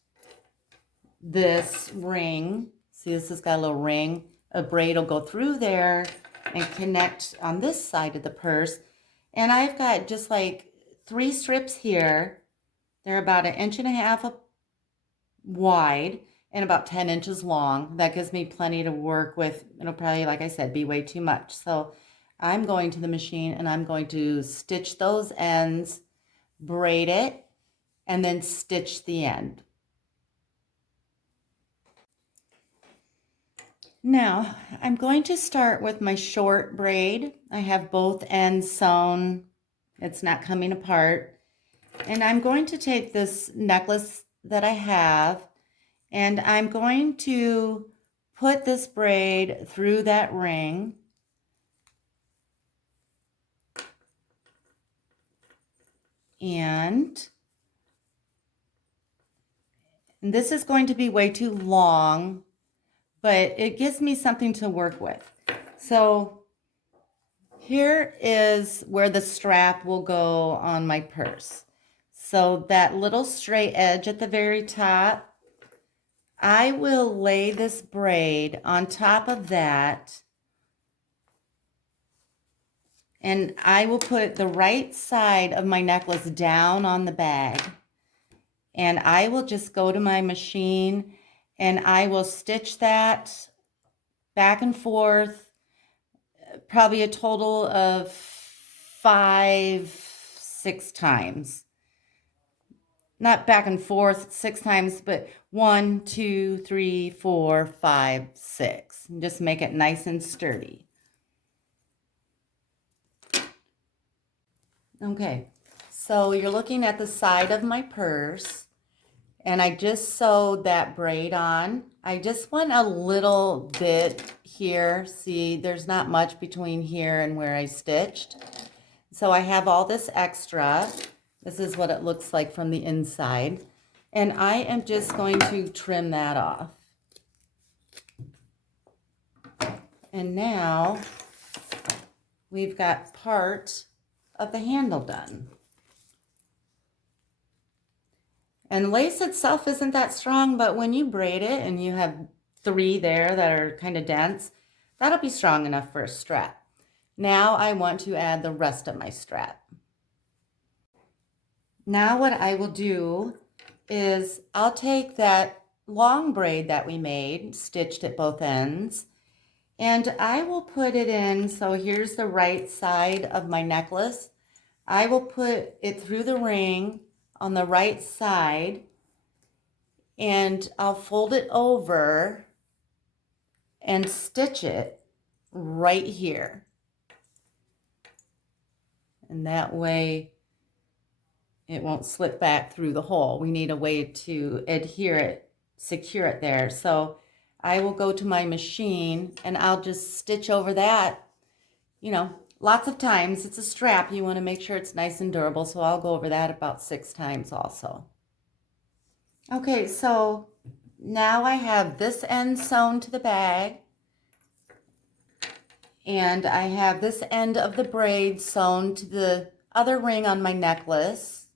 this ring, see this has got a little ring, a braid will go through there and connect on this side of the purse. And I've got just like 3 strips here. They're about 1.5 inches wide and about 10 inches long. That gives me plenty to work with. It'll probably, like I said, be way too much. So I'm going to the machine and I'm going to stitch those ends, braid it, and then stitch the end. Now, I'm going to start with my short braid. I have both ends sewn. It's not coming apart. And I'm going to take this necklace that I have, and I'm going to put this braid through that ring. And this is going to be way too long, but it gives me something to work with. So here is where the strap will go on my purse. So that little straight edge at the very top, I will lay this braid on top of that, and I will put the right side of my necklace down on the bag, and I will just go to my machine and I will stitch that back and forth, probably a total of 5, 6 times. Not back and forth 6 times, but 1, 2, 3, 4, 5, 6. And just make it nice and sturdy. Okay, So you're looking at the side of my purse, and I just sewed that braid on. I just want a little bit here. See, there's not much between here and where I stitched. So I have all this extra. This is what it looks like from the inside. And I am just going to trim that off. And now we've got part of the handle done. And lace itself isn't that strong, but when you braid it and you have 3 there that are kind of dense, that'll be strong enough for a strap. Now I want to add the rest of my strap. Now what I will do is I'll take that long braid that we made, stitched at both ends, and I will put it in. So here's the right side of my necklace. I will put it through the ring on the right side, and I'll fold it over and stitch it right here. And that way it won't slip back through the hole. We need a way to adhere it, secure it there. So I will go to my machine and I'll just stitch over that, you know, lots of times. It's a strap. You want to make sure it's nice and durable. So I'll go over that about 6 times also. Okay, so now I have this end sewn to the bag. And I have this end of the braid sewn to the other ring on my necklace.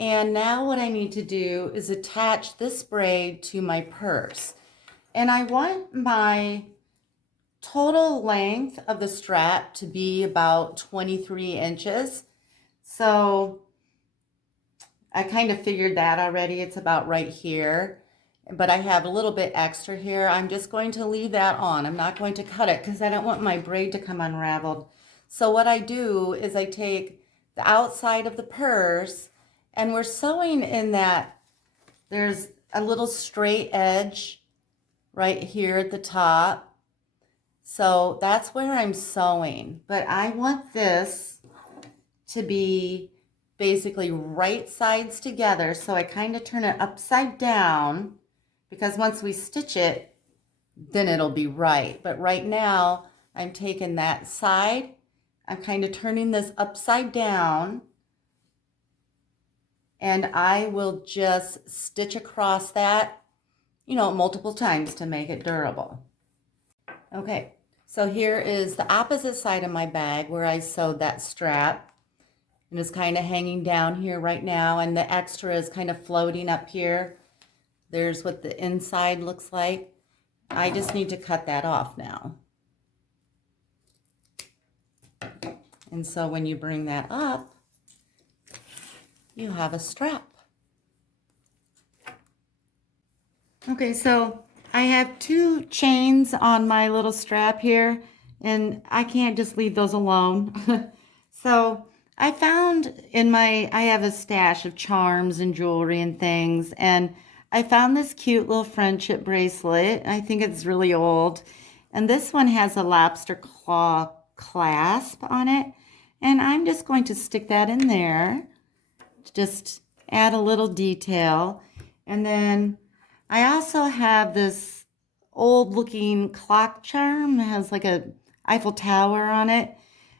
And now what I need to do is attach this braid to my purse. And I want my total length of the strap to be about 23 inches. So I kind of figured that already. It's about right here. But I have a little bit extra here. I'm just going to leave that on. I'm not going to cut it because I don't want my braid to come unraveled. So what I do is I take the outside of the purse, and we're sewing in that. There's a little straight edge right here at the top. So that's where I'm sewing. But I want this to be basically right sides together. So I kind of turn it upside down, because once we stitch it, then it'll be right. But right now, I'm taking that side, I'm kind of turning this upside down, and I will just stitch across that, you know, multiple times to make it durable. Okay, so here is the opposite side of my bag where I sewed that strap. And it's kind of hanging down here right now, and the extra is kind of floating up here. There's what the inside looks like. I just need to cut that off now. And so when you bring that up, you have a strap. Okay, so I have 2 chains on my little strap here, and I can't just leave those alone. So I found I have a stash of charms and jewelry and things, and I found this cute little friendship bracelet. I think it's really old. And this one has a lobster claw clasp on it. And I'm just going to stick that in there to just add a little detail. And then I also have this old looking clock charm. It has like a Eiffel Tower on it.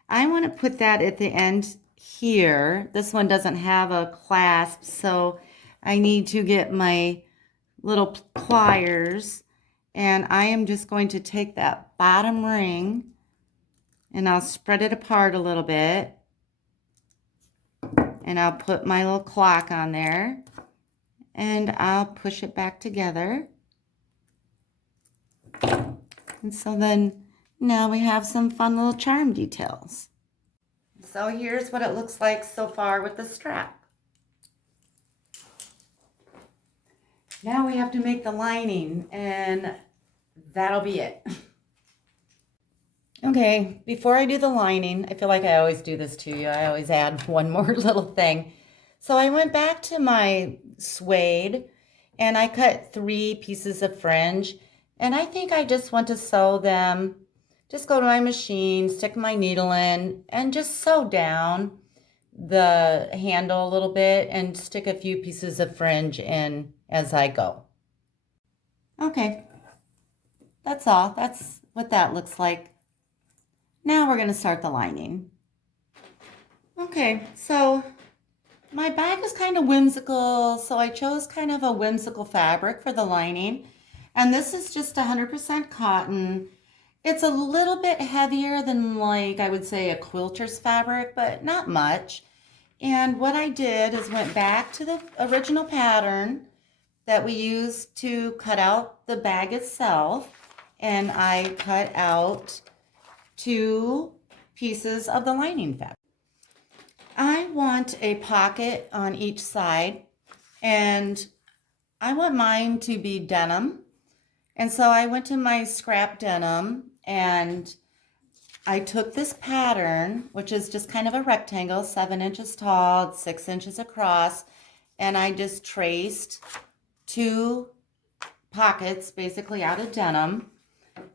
I want to put that at the end here. This one doesn't have a clasp, so I need to get my little pliers, and I am just going to take that bottom ring and I'll spread it apart a little bit, and I'll put my little clock on there, and I'll push it back together. And so then now we have some fun little charm details. So here's what it looks like so far with the strap. Now we have to make the lining, and that'll be it. Okay, before I do the lining, I feel like I always do this to you. I always add one more little thing. So I went back to my suede, and I cut 3 pieces of fringe, and I think I just want to sew them. Just go to my machine, stick my needle in, and just sew down the handle a little bit and stick a few pieces of fringe in as I go. Okay, that's all. That's what that looks like. Now we're going to start the lining. Okay, so my bag is kind of whimsical, so I chose kind of a whimsical fabric for the lining. And this is just 100% cotton. It's a little bit heavier than, like, I would say a quilter's fabric, but not much. And what I did is went back to the original pattern that we used to cut out the bag itself, and I cut out 2 pieces of the lining fabric. I want a pocket on each side, and I want mine to be denim. And so I went to my scrap denim and I took this pattern, which is just kind of a rectangle, 7 inches tall, 6 inches across, and I just traced 2 pockets basically out of denim.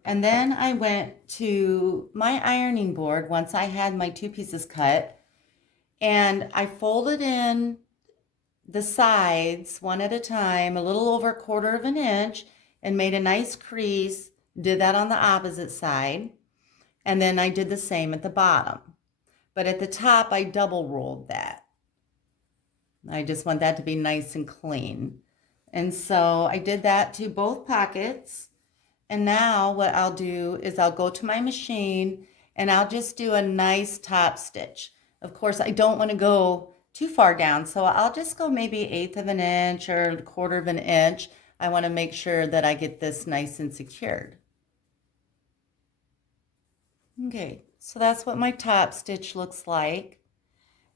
And then I went to my ironing board once I had my 2 pieces cut, and I folded in the sides one at a time, a little over 1/4 of an inch, and made a nice crease. Did that on the opposite side. And then I did the same at the bottom. But at the top, I double rolled that. I just want that to be nice and clean. And so I did that to both pockets. And now what I'll do is I'll go to my machine and I'll just do a nice top stitch. Of course, I don't want to go too far down, so I'll just go maybe 1/8 of an inch or 1/4 of an inch. I want to make sure that I get this nice and secured. Okay, so that's what my top stitch looks like.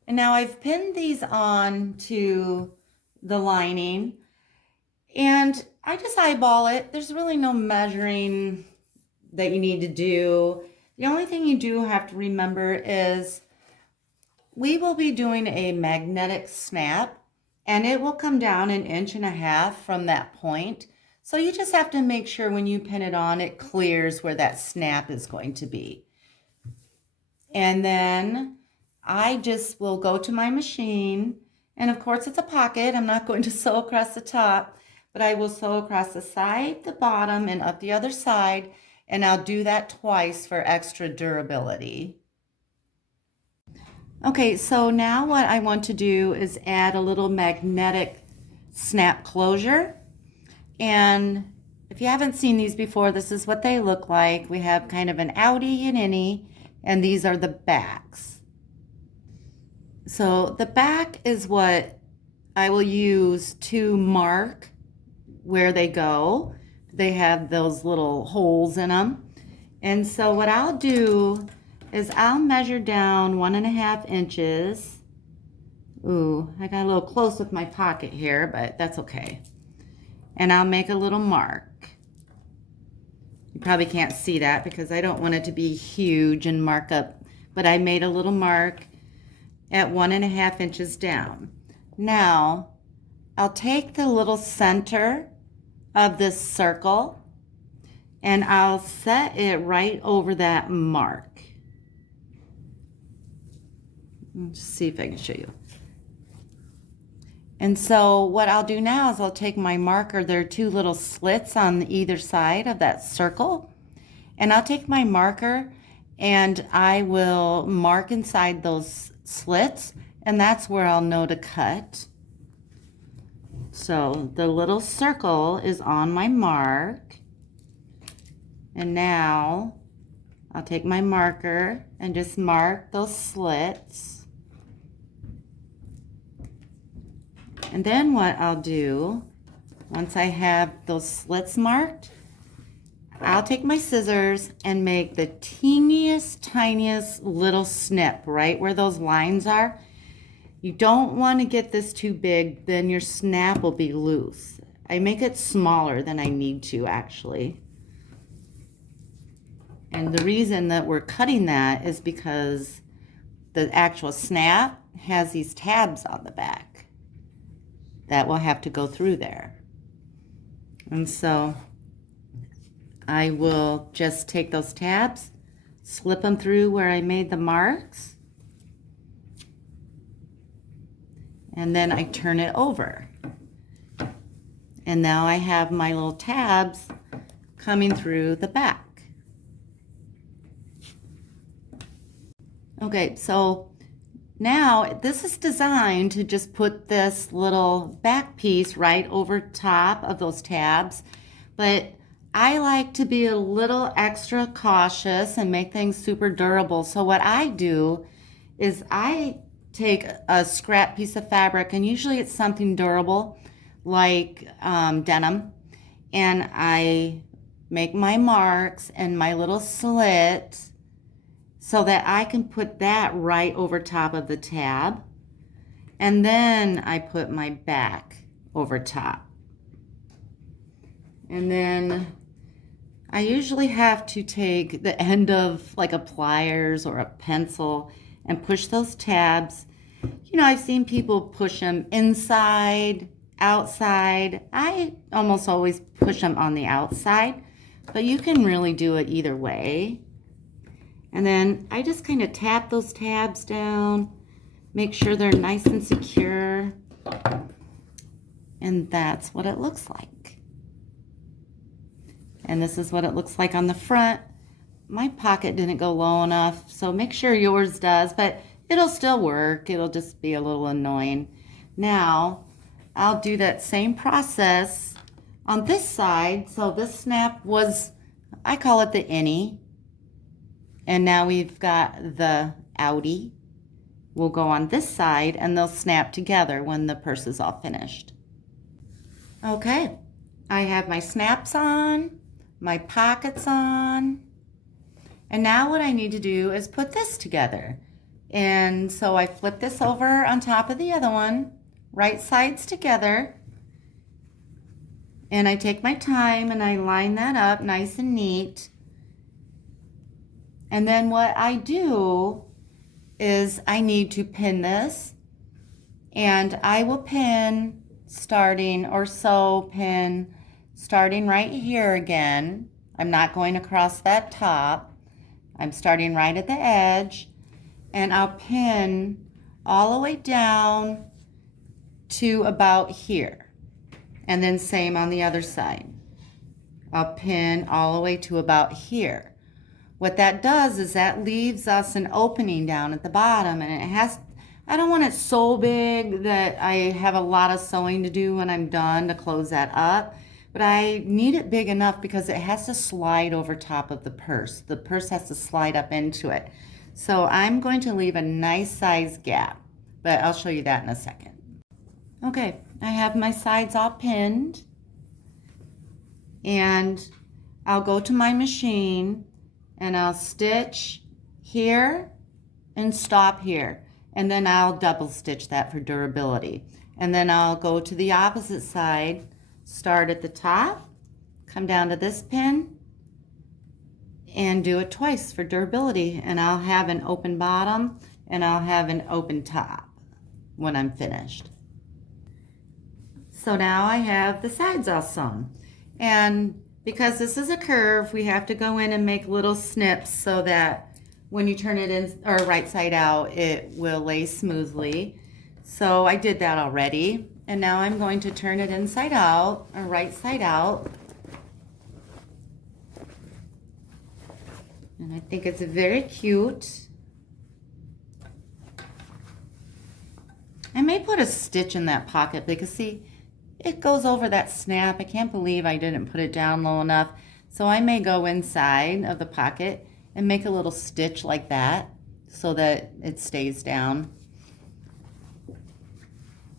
And now I've pinned these on to the lining, and I just eyeball it. There's really no measuring that you need to do. The only thing you do have to remember is we will be doing a magnetic snap, and it will come down 1.5 inches from that point. So you just have to make sure when you pin it on, it clears where that snap is going to be. And then I just will go to my machine, and of course it's a pocket. I'm not going to sew across the top, but I will sew across the side, the bottom, and up the other side, and I'll do that twice for extra durability. Okay, so now what I want to do is add a little magnetic snap closure. And if you haven't seen these before, this is what they look like. We have kind of an outie and innie, and these are the backs. So the back is what I will use to mark where they go. They have those little holes in them. And so what I'll do is I'll measure down 1.5 inches. Ooh, I got a little close with my pocket here, but that's okay. And I'll make a little mark. You probably can't see that because I don't want it to be huge and mark up, but I made a little mark at 1.5 inches down. Now, I'll take the little center of this circle and I'll set it right over that mark. Let's see if I can show you. And so what I'll do now is I'll take my marker. There are 2 little slits on either side of that circle. And I'll take my marker and I will mark inside those slits, and that's where I'll know to cut. So the little circle is on my mark. And now I'll take my marker and just mark those slits. And then what I'll do, once I have those slits marked, I'll take my scissors and make the teeniest, tiniest little snip right where those lines are. You don't want to get this too big, then your snap will be loose. I make it smaller than I need to, actually. And the reason that we're cutting that is because the actual snap has these tabs on the back that will have to go through there. And so I will just take those tabs, slip them through where I made the marks, and then I turn it over. And now I have my little tabs coming through the back. Okay, so now this is designed to just put this little back piece right over top of those tabs, but I like to be a little extra cautious and make things super durable. So what I do is I take a scrap piece of fabric, and usually it's something durable like denim, and I make my marks and my little slit so that I can put that right over top of the tab. And then I put my back over top. And then I usually have to take the end of like a pliers or a pencil and push those tabs. You know, I've seen people push them inside, outside. I almost always push them on the outside, but you can really do it either way. And then I just kind of tap those tabs down, make sure they're nice and secure. And that's what it looks like. And this is what it looks like on the front. My pocket didn't go low enough, so make sure yours does, but it'll still work. It'll just be a little annoying. Now, I'll do that same process on this side. So this snap was, I call it the innie. And now we've got the outie. We'll go on this side and they'll snap together when the purse is all finished. Okay, I have my snaps on, my pockets on, and now what I need to do is put this together. And so I flip this over on top of the other one, right sides together, and I take my time and I line that up nice and neat. And then what I do is I need to pin this, and I will pin starting right here again. I'm not going across that top. I'm starting right at the edge, and I'll pin all the way down to about here. And then same on the other side. I'll pin all the way to about here. What that does is that leaves us an opening down at the bottom, and it has, I don't want it so big that I have a lot of sewing to do when I'm done to close that up, but I need it big enough because it has to slide over top of the purse. The purse has to slide up into it. So I'm going to leave a nice size gap, but I'll show you that in a second. Okay, I have my sides all pinned, and I'll go to my machine and I'll stitch here and stop here, and then I'll double stitch that for durability. And then I'll go to the opposite side, start at the top, come down to this pin, and do it twice for durability. And I'll have an open bottom and I'll have an open top when I'm finished. So now I have the sides all sewn, and because this is a curve, we have to go in and make little snips so that when you turn it in or right side out, it will lay smoothly. So I did that already, and now I'm going to turn it inside out or right side out. And I think it's very cute. I may put a stitch in that pocket because see, it goes over that snap. I can't believe I didn't put it down low enough. So I may go inside of the pocket and make a little stitch like that so that it stays down.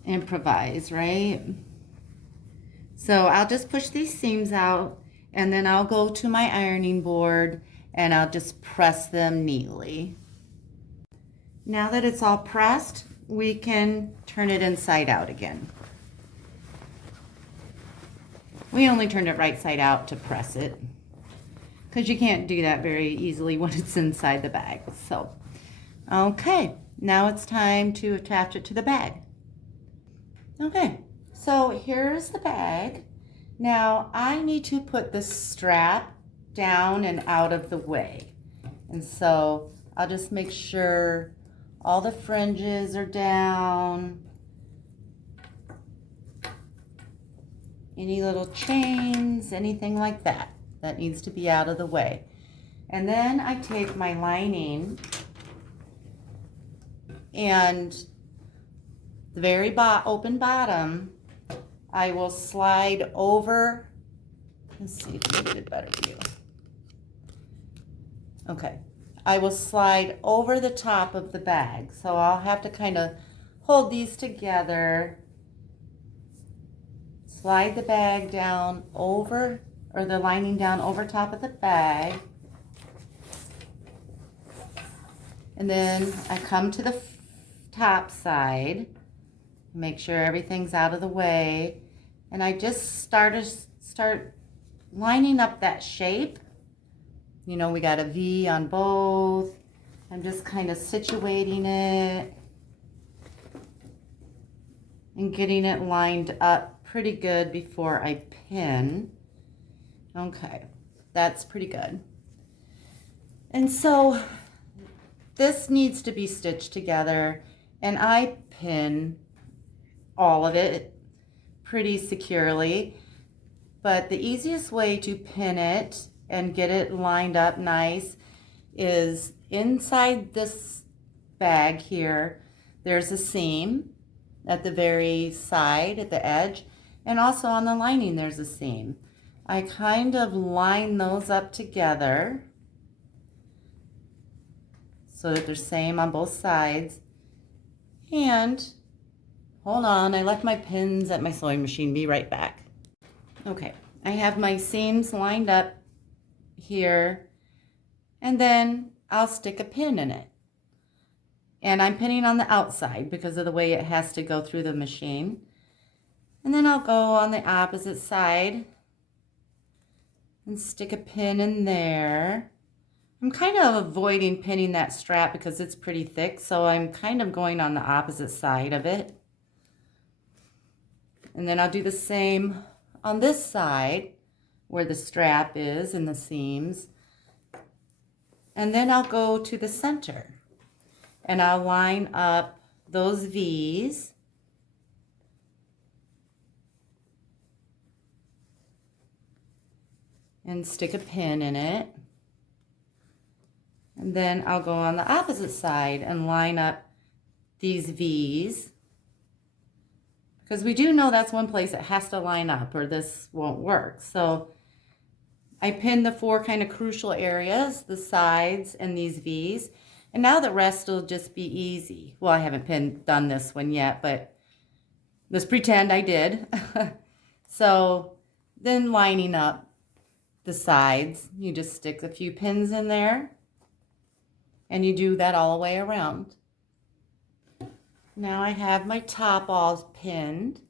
Improvise, right? So I'll just push these seams out, and then I'll go to my ironing board and I'll just press them neatly. Now that it's all pressed, we can turn it inside out again. We only turned it right side out to press it because you can't do that very easily when it's inside the bag. So, okay, now it's time to attach it to the bag. Okay, so here's the bag. Now I need to put the strap down and out of the way. And so I'll just make sure all the fringes are down. any little chains, anything like that that needs to be out of the way. And then I take my lining and the very open bottom, I will slide over. Let's see if we get a better view. Okay, I will slide over the top of the bag. So I'll have to kind of hold these together. Slide the bag down over, or the lining down over top of the bag. And then I come to the top side, make sure everything's out of the way. And I just start lining up that shape. You know, we got a V on both. I'm just kind of situating it and getting it lined up pretty good before I pin. Okay, that's pretty good. And so this needs to be stitched together, and I pin all of it pretty securely. But the easiest way to pin it and get it lined up nice is inside this bag here, there's a seam at the very side, at the edge, and also on the lining there's a seam. I kind of line those up together so that they're same on both sides. And hold on, I left my pins at my sewing machine. Be right back. Okay, I have my seams lined up here, and then I'll stick a pin in it. And I'm pinning on the outside because of the way it has to go through the machine. And then I'll go on the opposite side and stick a pin in there. I'm kind of avoiding pinning that strap because it's pretty thick, so I'm kind of going on the opposite side of it. And then I'll do the same on this side where the strap is and the seams. And then I'll go to the center and I'll line up those V's. And stick a pin in it. And then I'll go on the opposite side and line up these V's. Because we do know that's one place it has to line up or this won't work. So I pinned the 4 kind of crucial areas, the sides and these V's. And now the rest will just be easy. Well, I haven't done this one yet, but let's pretend I did. So then lining up the sides, you just stick a few pins in there and you do that all the way around. Now I have my top all pinned,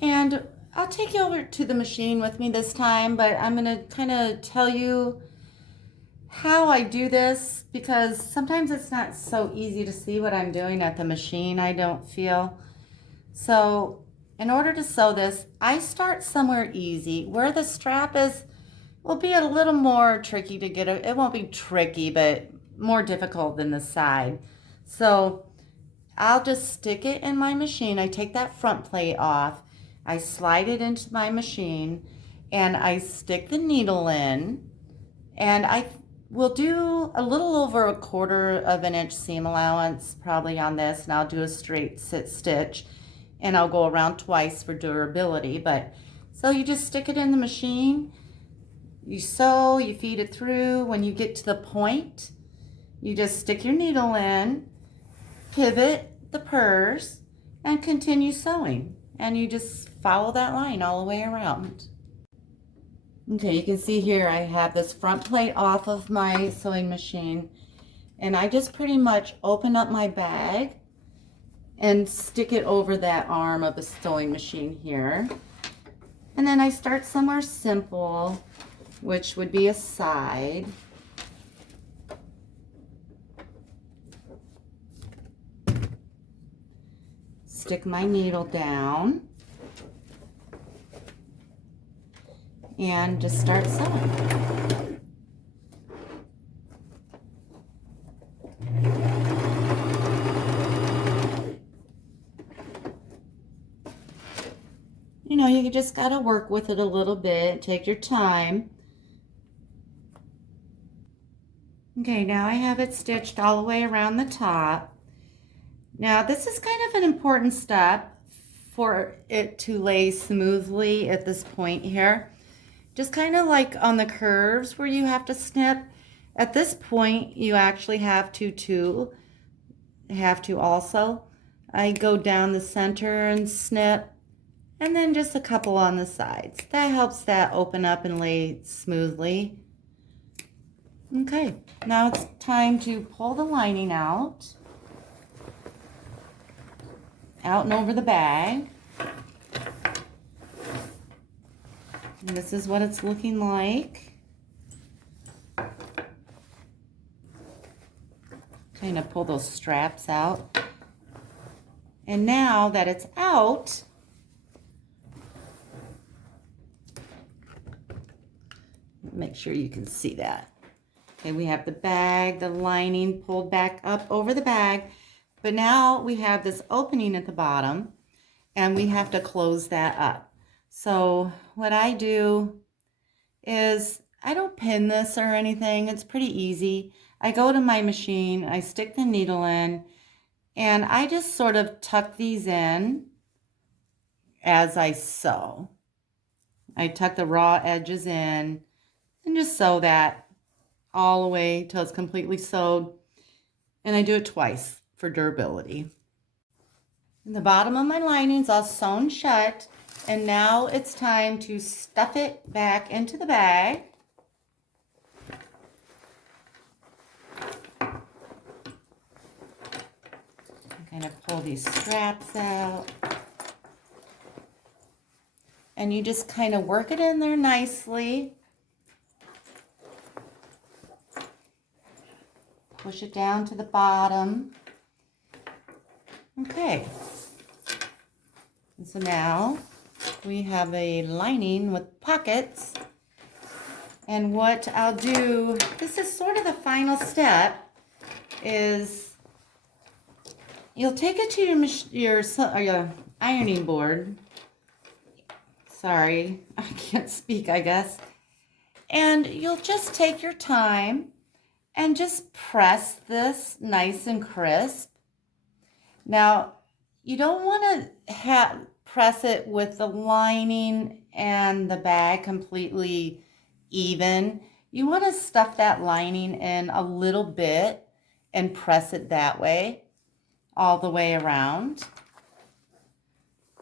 and I'll take you over to the machine with me this time, but I'm going to kind of tell you how I do this because sometimes it's not so easy to see what I'm doing at the machine, I don't feel. So in order to sew this, I start somewhere easy. Where the strap is will be a little more tricky to get. It won't be tricky, but more difficult than the side. So I'll just stick it in my machine. I take that front plate off. I slide it into my machine and I stick the needle in, and I will do a little over 1/4 of an inch seam allowance probably on this, and I'll do a straight sit stitch and I'll go around twice for durability. But so you just stick it in the machine, you sew, you feed it through. When you get to the point, you just stick your needle in, pivot the purse, and continue sewing. And you just follow that line all the way around. Okay, you can see here I have this front plate off of my sewing machine, and I just pretty much open up my bag and stick it over that arm of the sewing machine here. And then I start somewhere simple, which would be a side. Stick my needle down and just start sewing. you just got to work with it a little bit. Take your time. Okay, now I have it stitched all the way around the top. Now this is kind of an important step for it to lay smoothly at this point here. Just kind of like on the curves where you have to snip. At this point, you actually have to also. I go down the center and snip, and then just a couple on the sides. That helps that open up and lay smoothly. Okay, now it's time to pull the lining out and over the bag. And this is what it's looking like. Kind of pull those straps out. And now that it's out, make sure you can see that. Okay, we have the bag, the lining pulled back up over the bag, but now we have this opening at the bottom and we have to close that up. So what I do is I don't pin this or anything. It's pretty easy. I go to my machine, I stick the needle in, and I just sort of tuck these in as I sew. I tuck the raw edges in and just sew that all the way till it's completely sewed. And I do it twice for durability. And the bottom of my lining's all sewn shut. And now it's time to stuff it back into the bag. Kind of pull these straps out. And you just kind of work it in there nicely. Push it down to the bottom. Okay. And so now we have a lining with pockets. And what I'll do, this is sort of the final step, is you'll take it to your ironing board. Sorry, I can't speak, I guess. And you'll just take your time and just press this nice and crisp. Now, you don't want to press it with the lining and the bag completely even. You want to stuff that lining in a little bit and press it that way all the way around.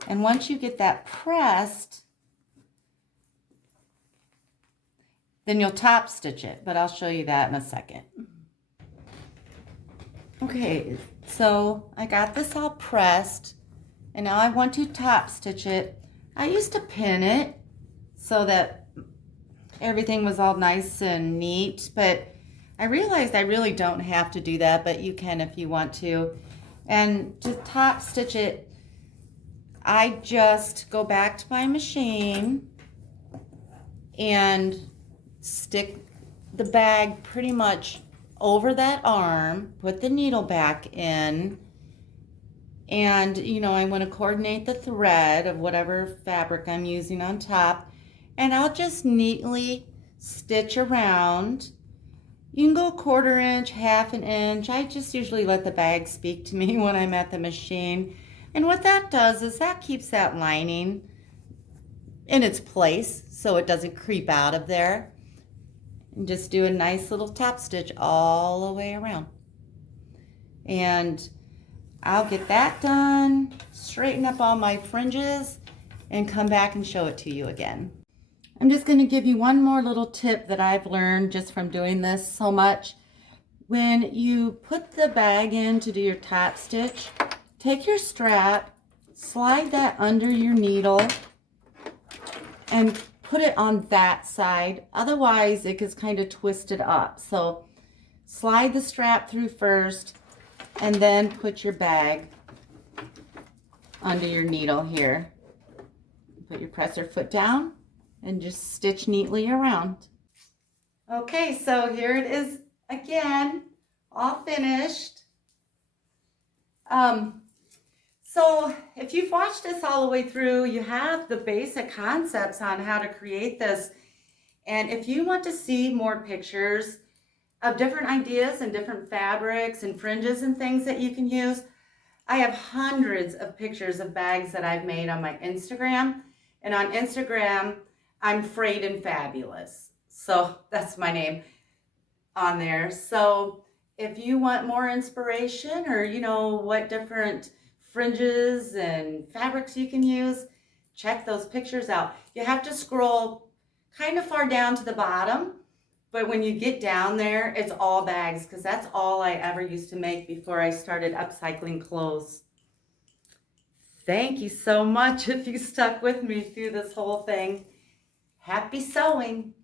And once you get that pressed, then you'll top stitch it, but I'll show you that in a second. Okay, so I got this all pressed, and now I want to top stitch it. I used to pin it so that everything was all nice and neat, but I realized I really don't have to do that, but you can if you want to. And to top stitch it, I just go back to my machine and stick the bag pretty much over that arm, put the needle back in, and I want to coordinate the thread of whatever fabric I'm using on top, and I'll just neatly stitch around. You can go 1/4 inch, 1/2 inch. I just usually let the bag speak to me when I'm at the machine. And what that does is that keeps that lining in its place so it doesn't creep out of there. And just do a nice little top stitch all the way around. And I'll get that done, straighten up all my fringes, and come back and show it to you again. I'm just going to give you one more little tip that I've learned just from doing this so much. When you put the bag in to do your top stitch, take your strap, slide that under your needle, and put it on that side. Otherwise, it gets kind of twisted up. So slide the strap through first, and then put your bag under your needle here. Put your presser foot down and just stitch neatly around. Okay, so here it is again, all finished. So if you've watched this all the way through, you have the basic concepts on how to create this. And if you want to see more pictures of different ideas and different fabrics and fringes and things that you can use, I have hundreds of pictures of bags that I've made on my Instagram. And on Instagram, I'm Frayed and Fabulous. So that's my name on there. So if you want more inspiration, or what different fringes and fabrics you can use, check those pictures out. You have to scroll kind of far down to the bottom, but when you get down there, it's all bags, because that's all I ever used to make before I started upcycling clothes. Thank you so much if you stuck with me through this whole thing. Happy sewing.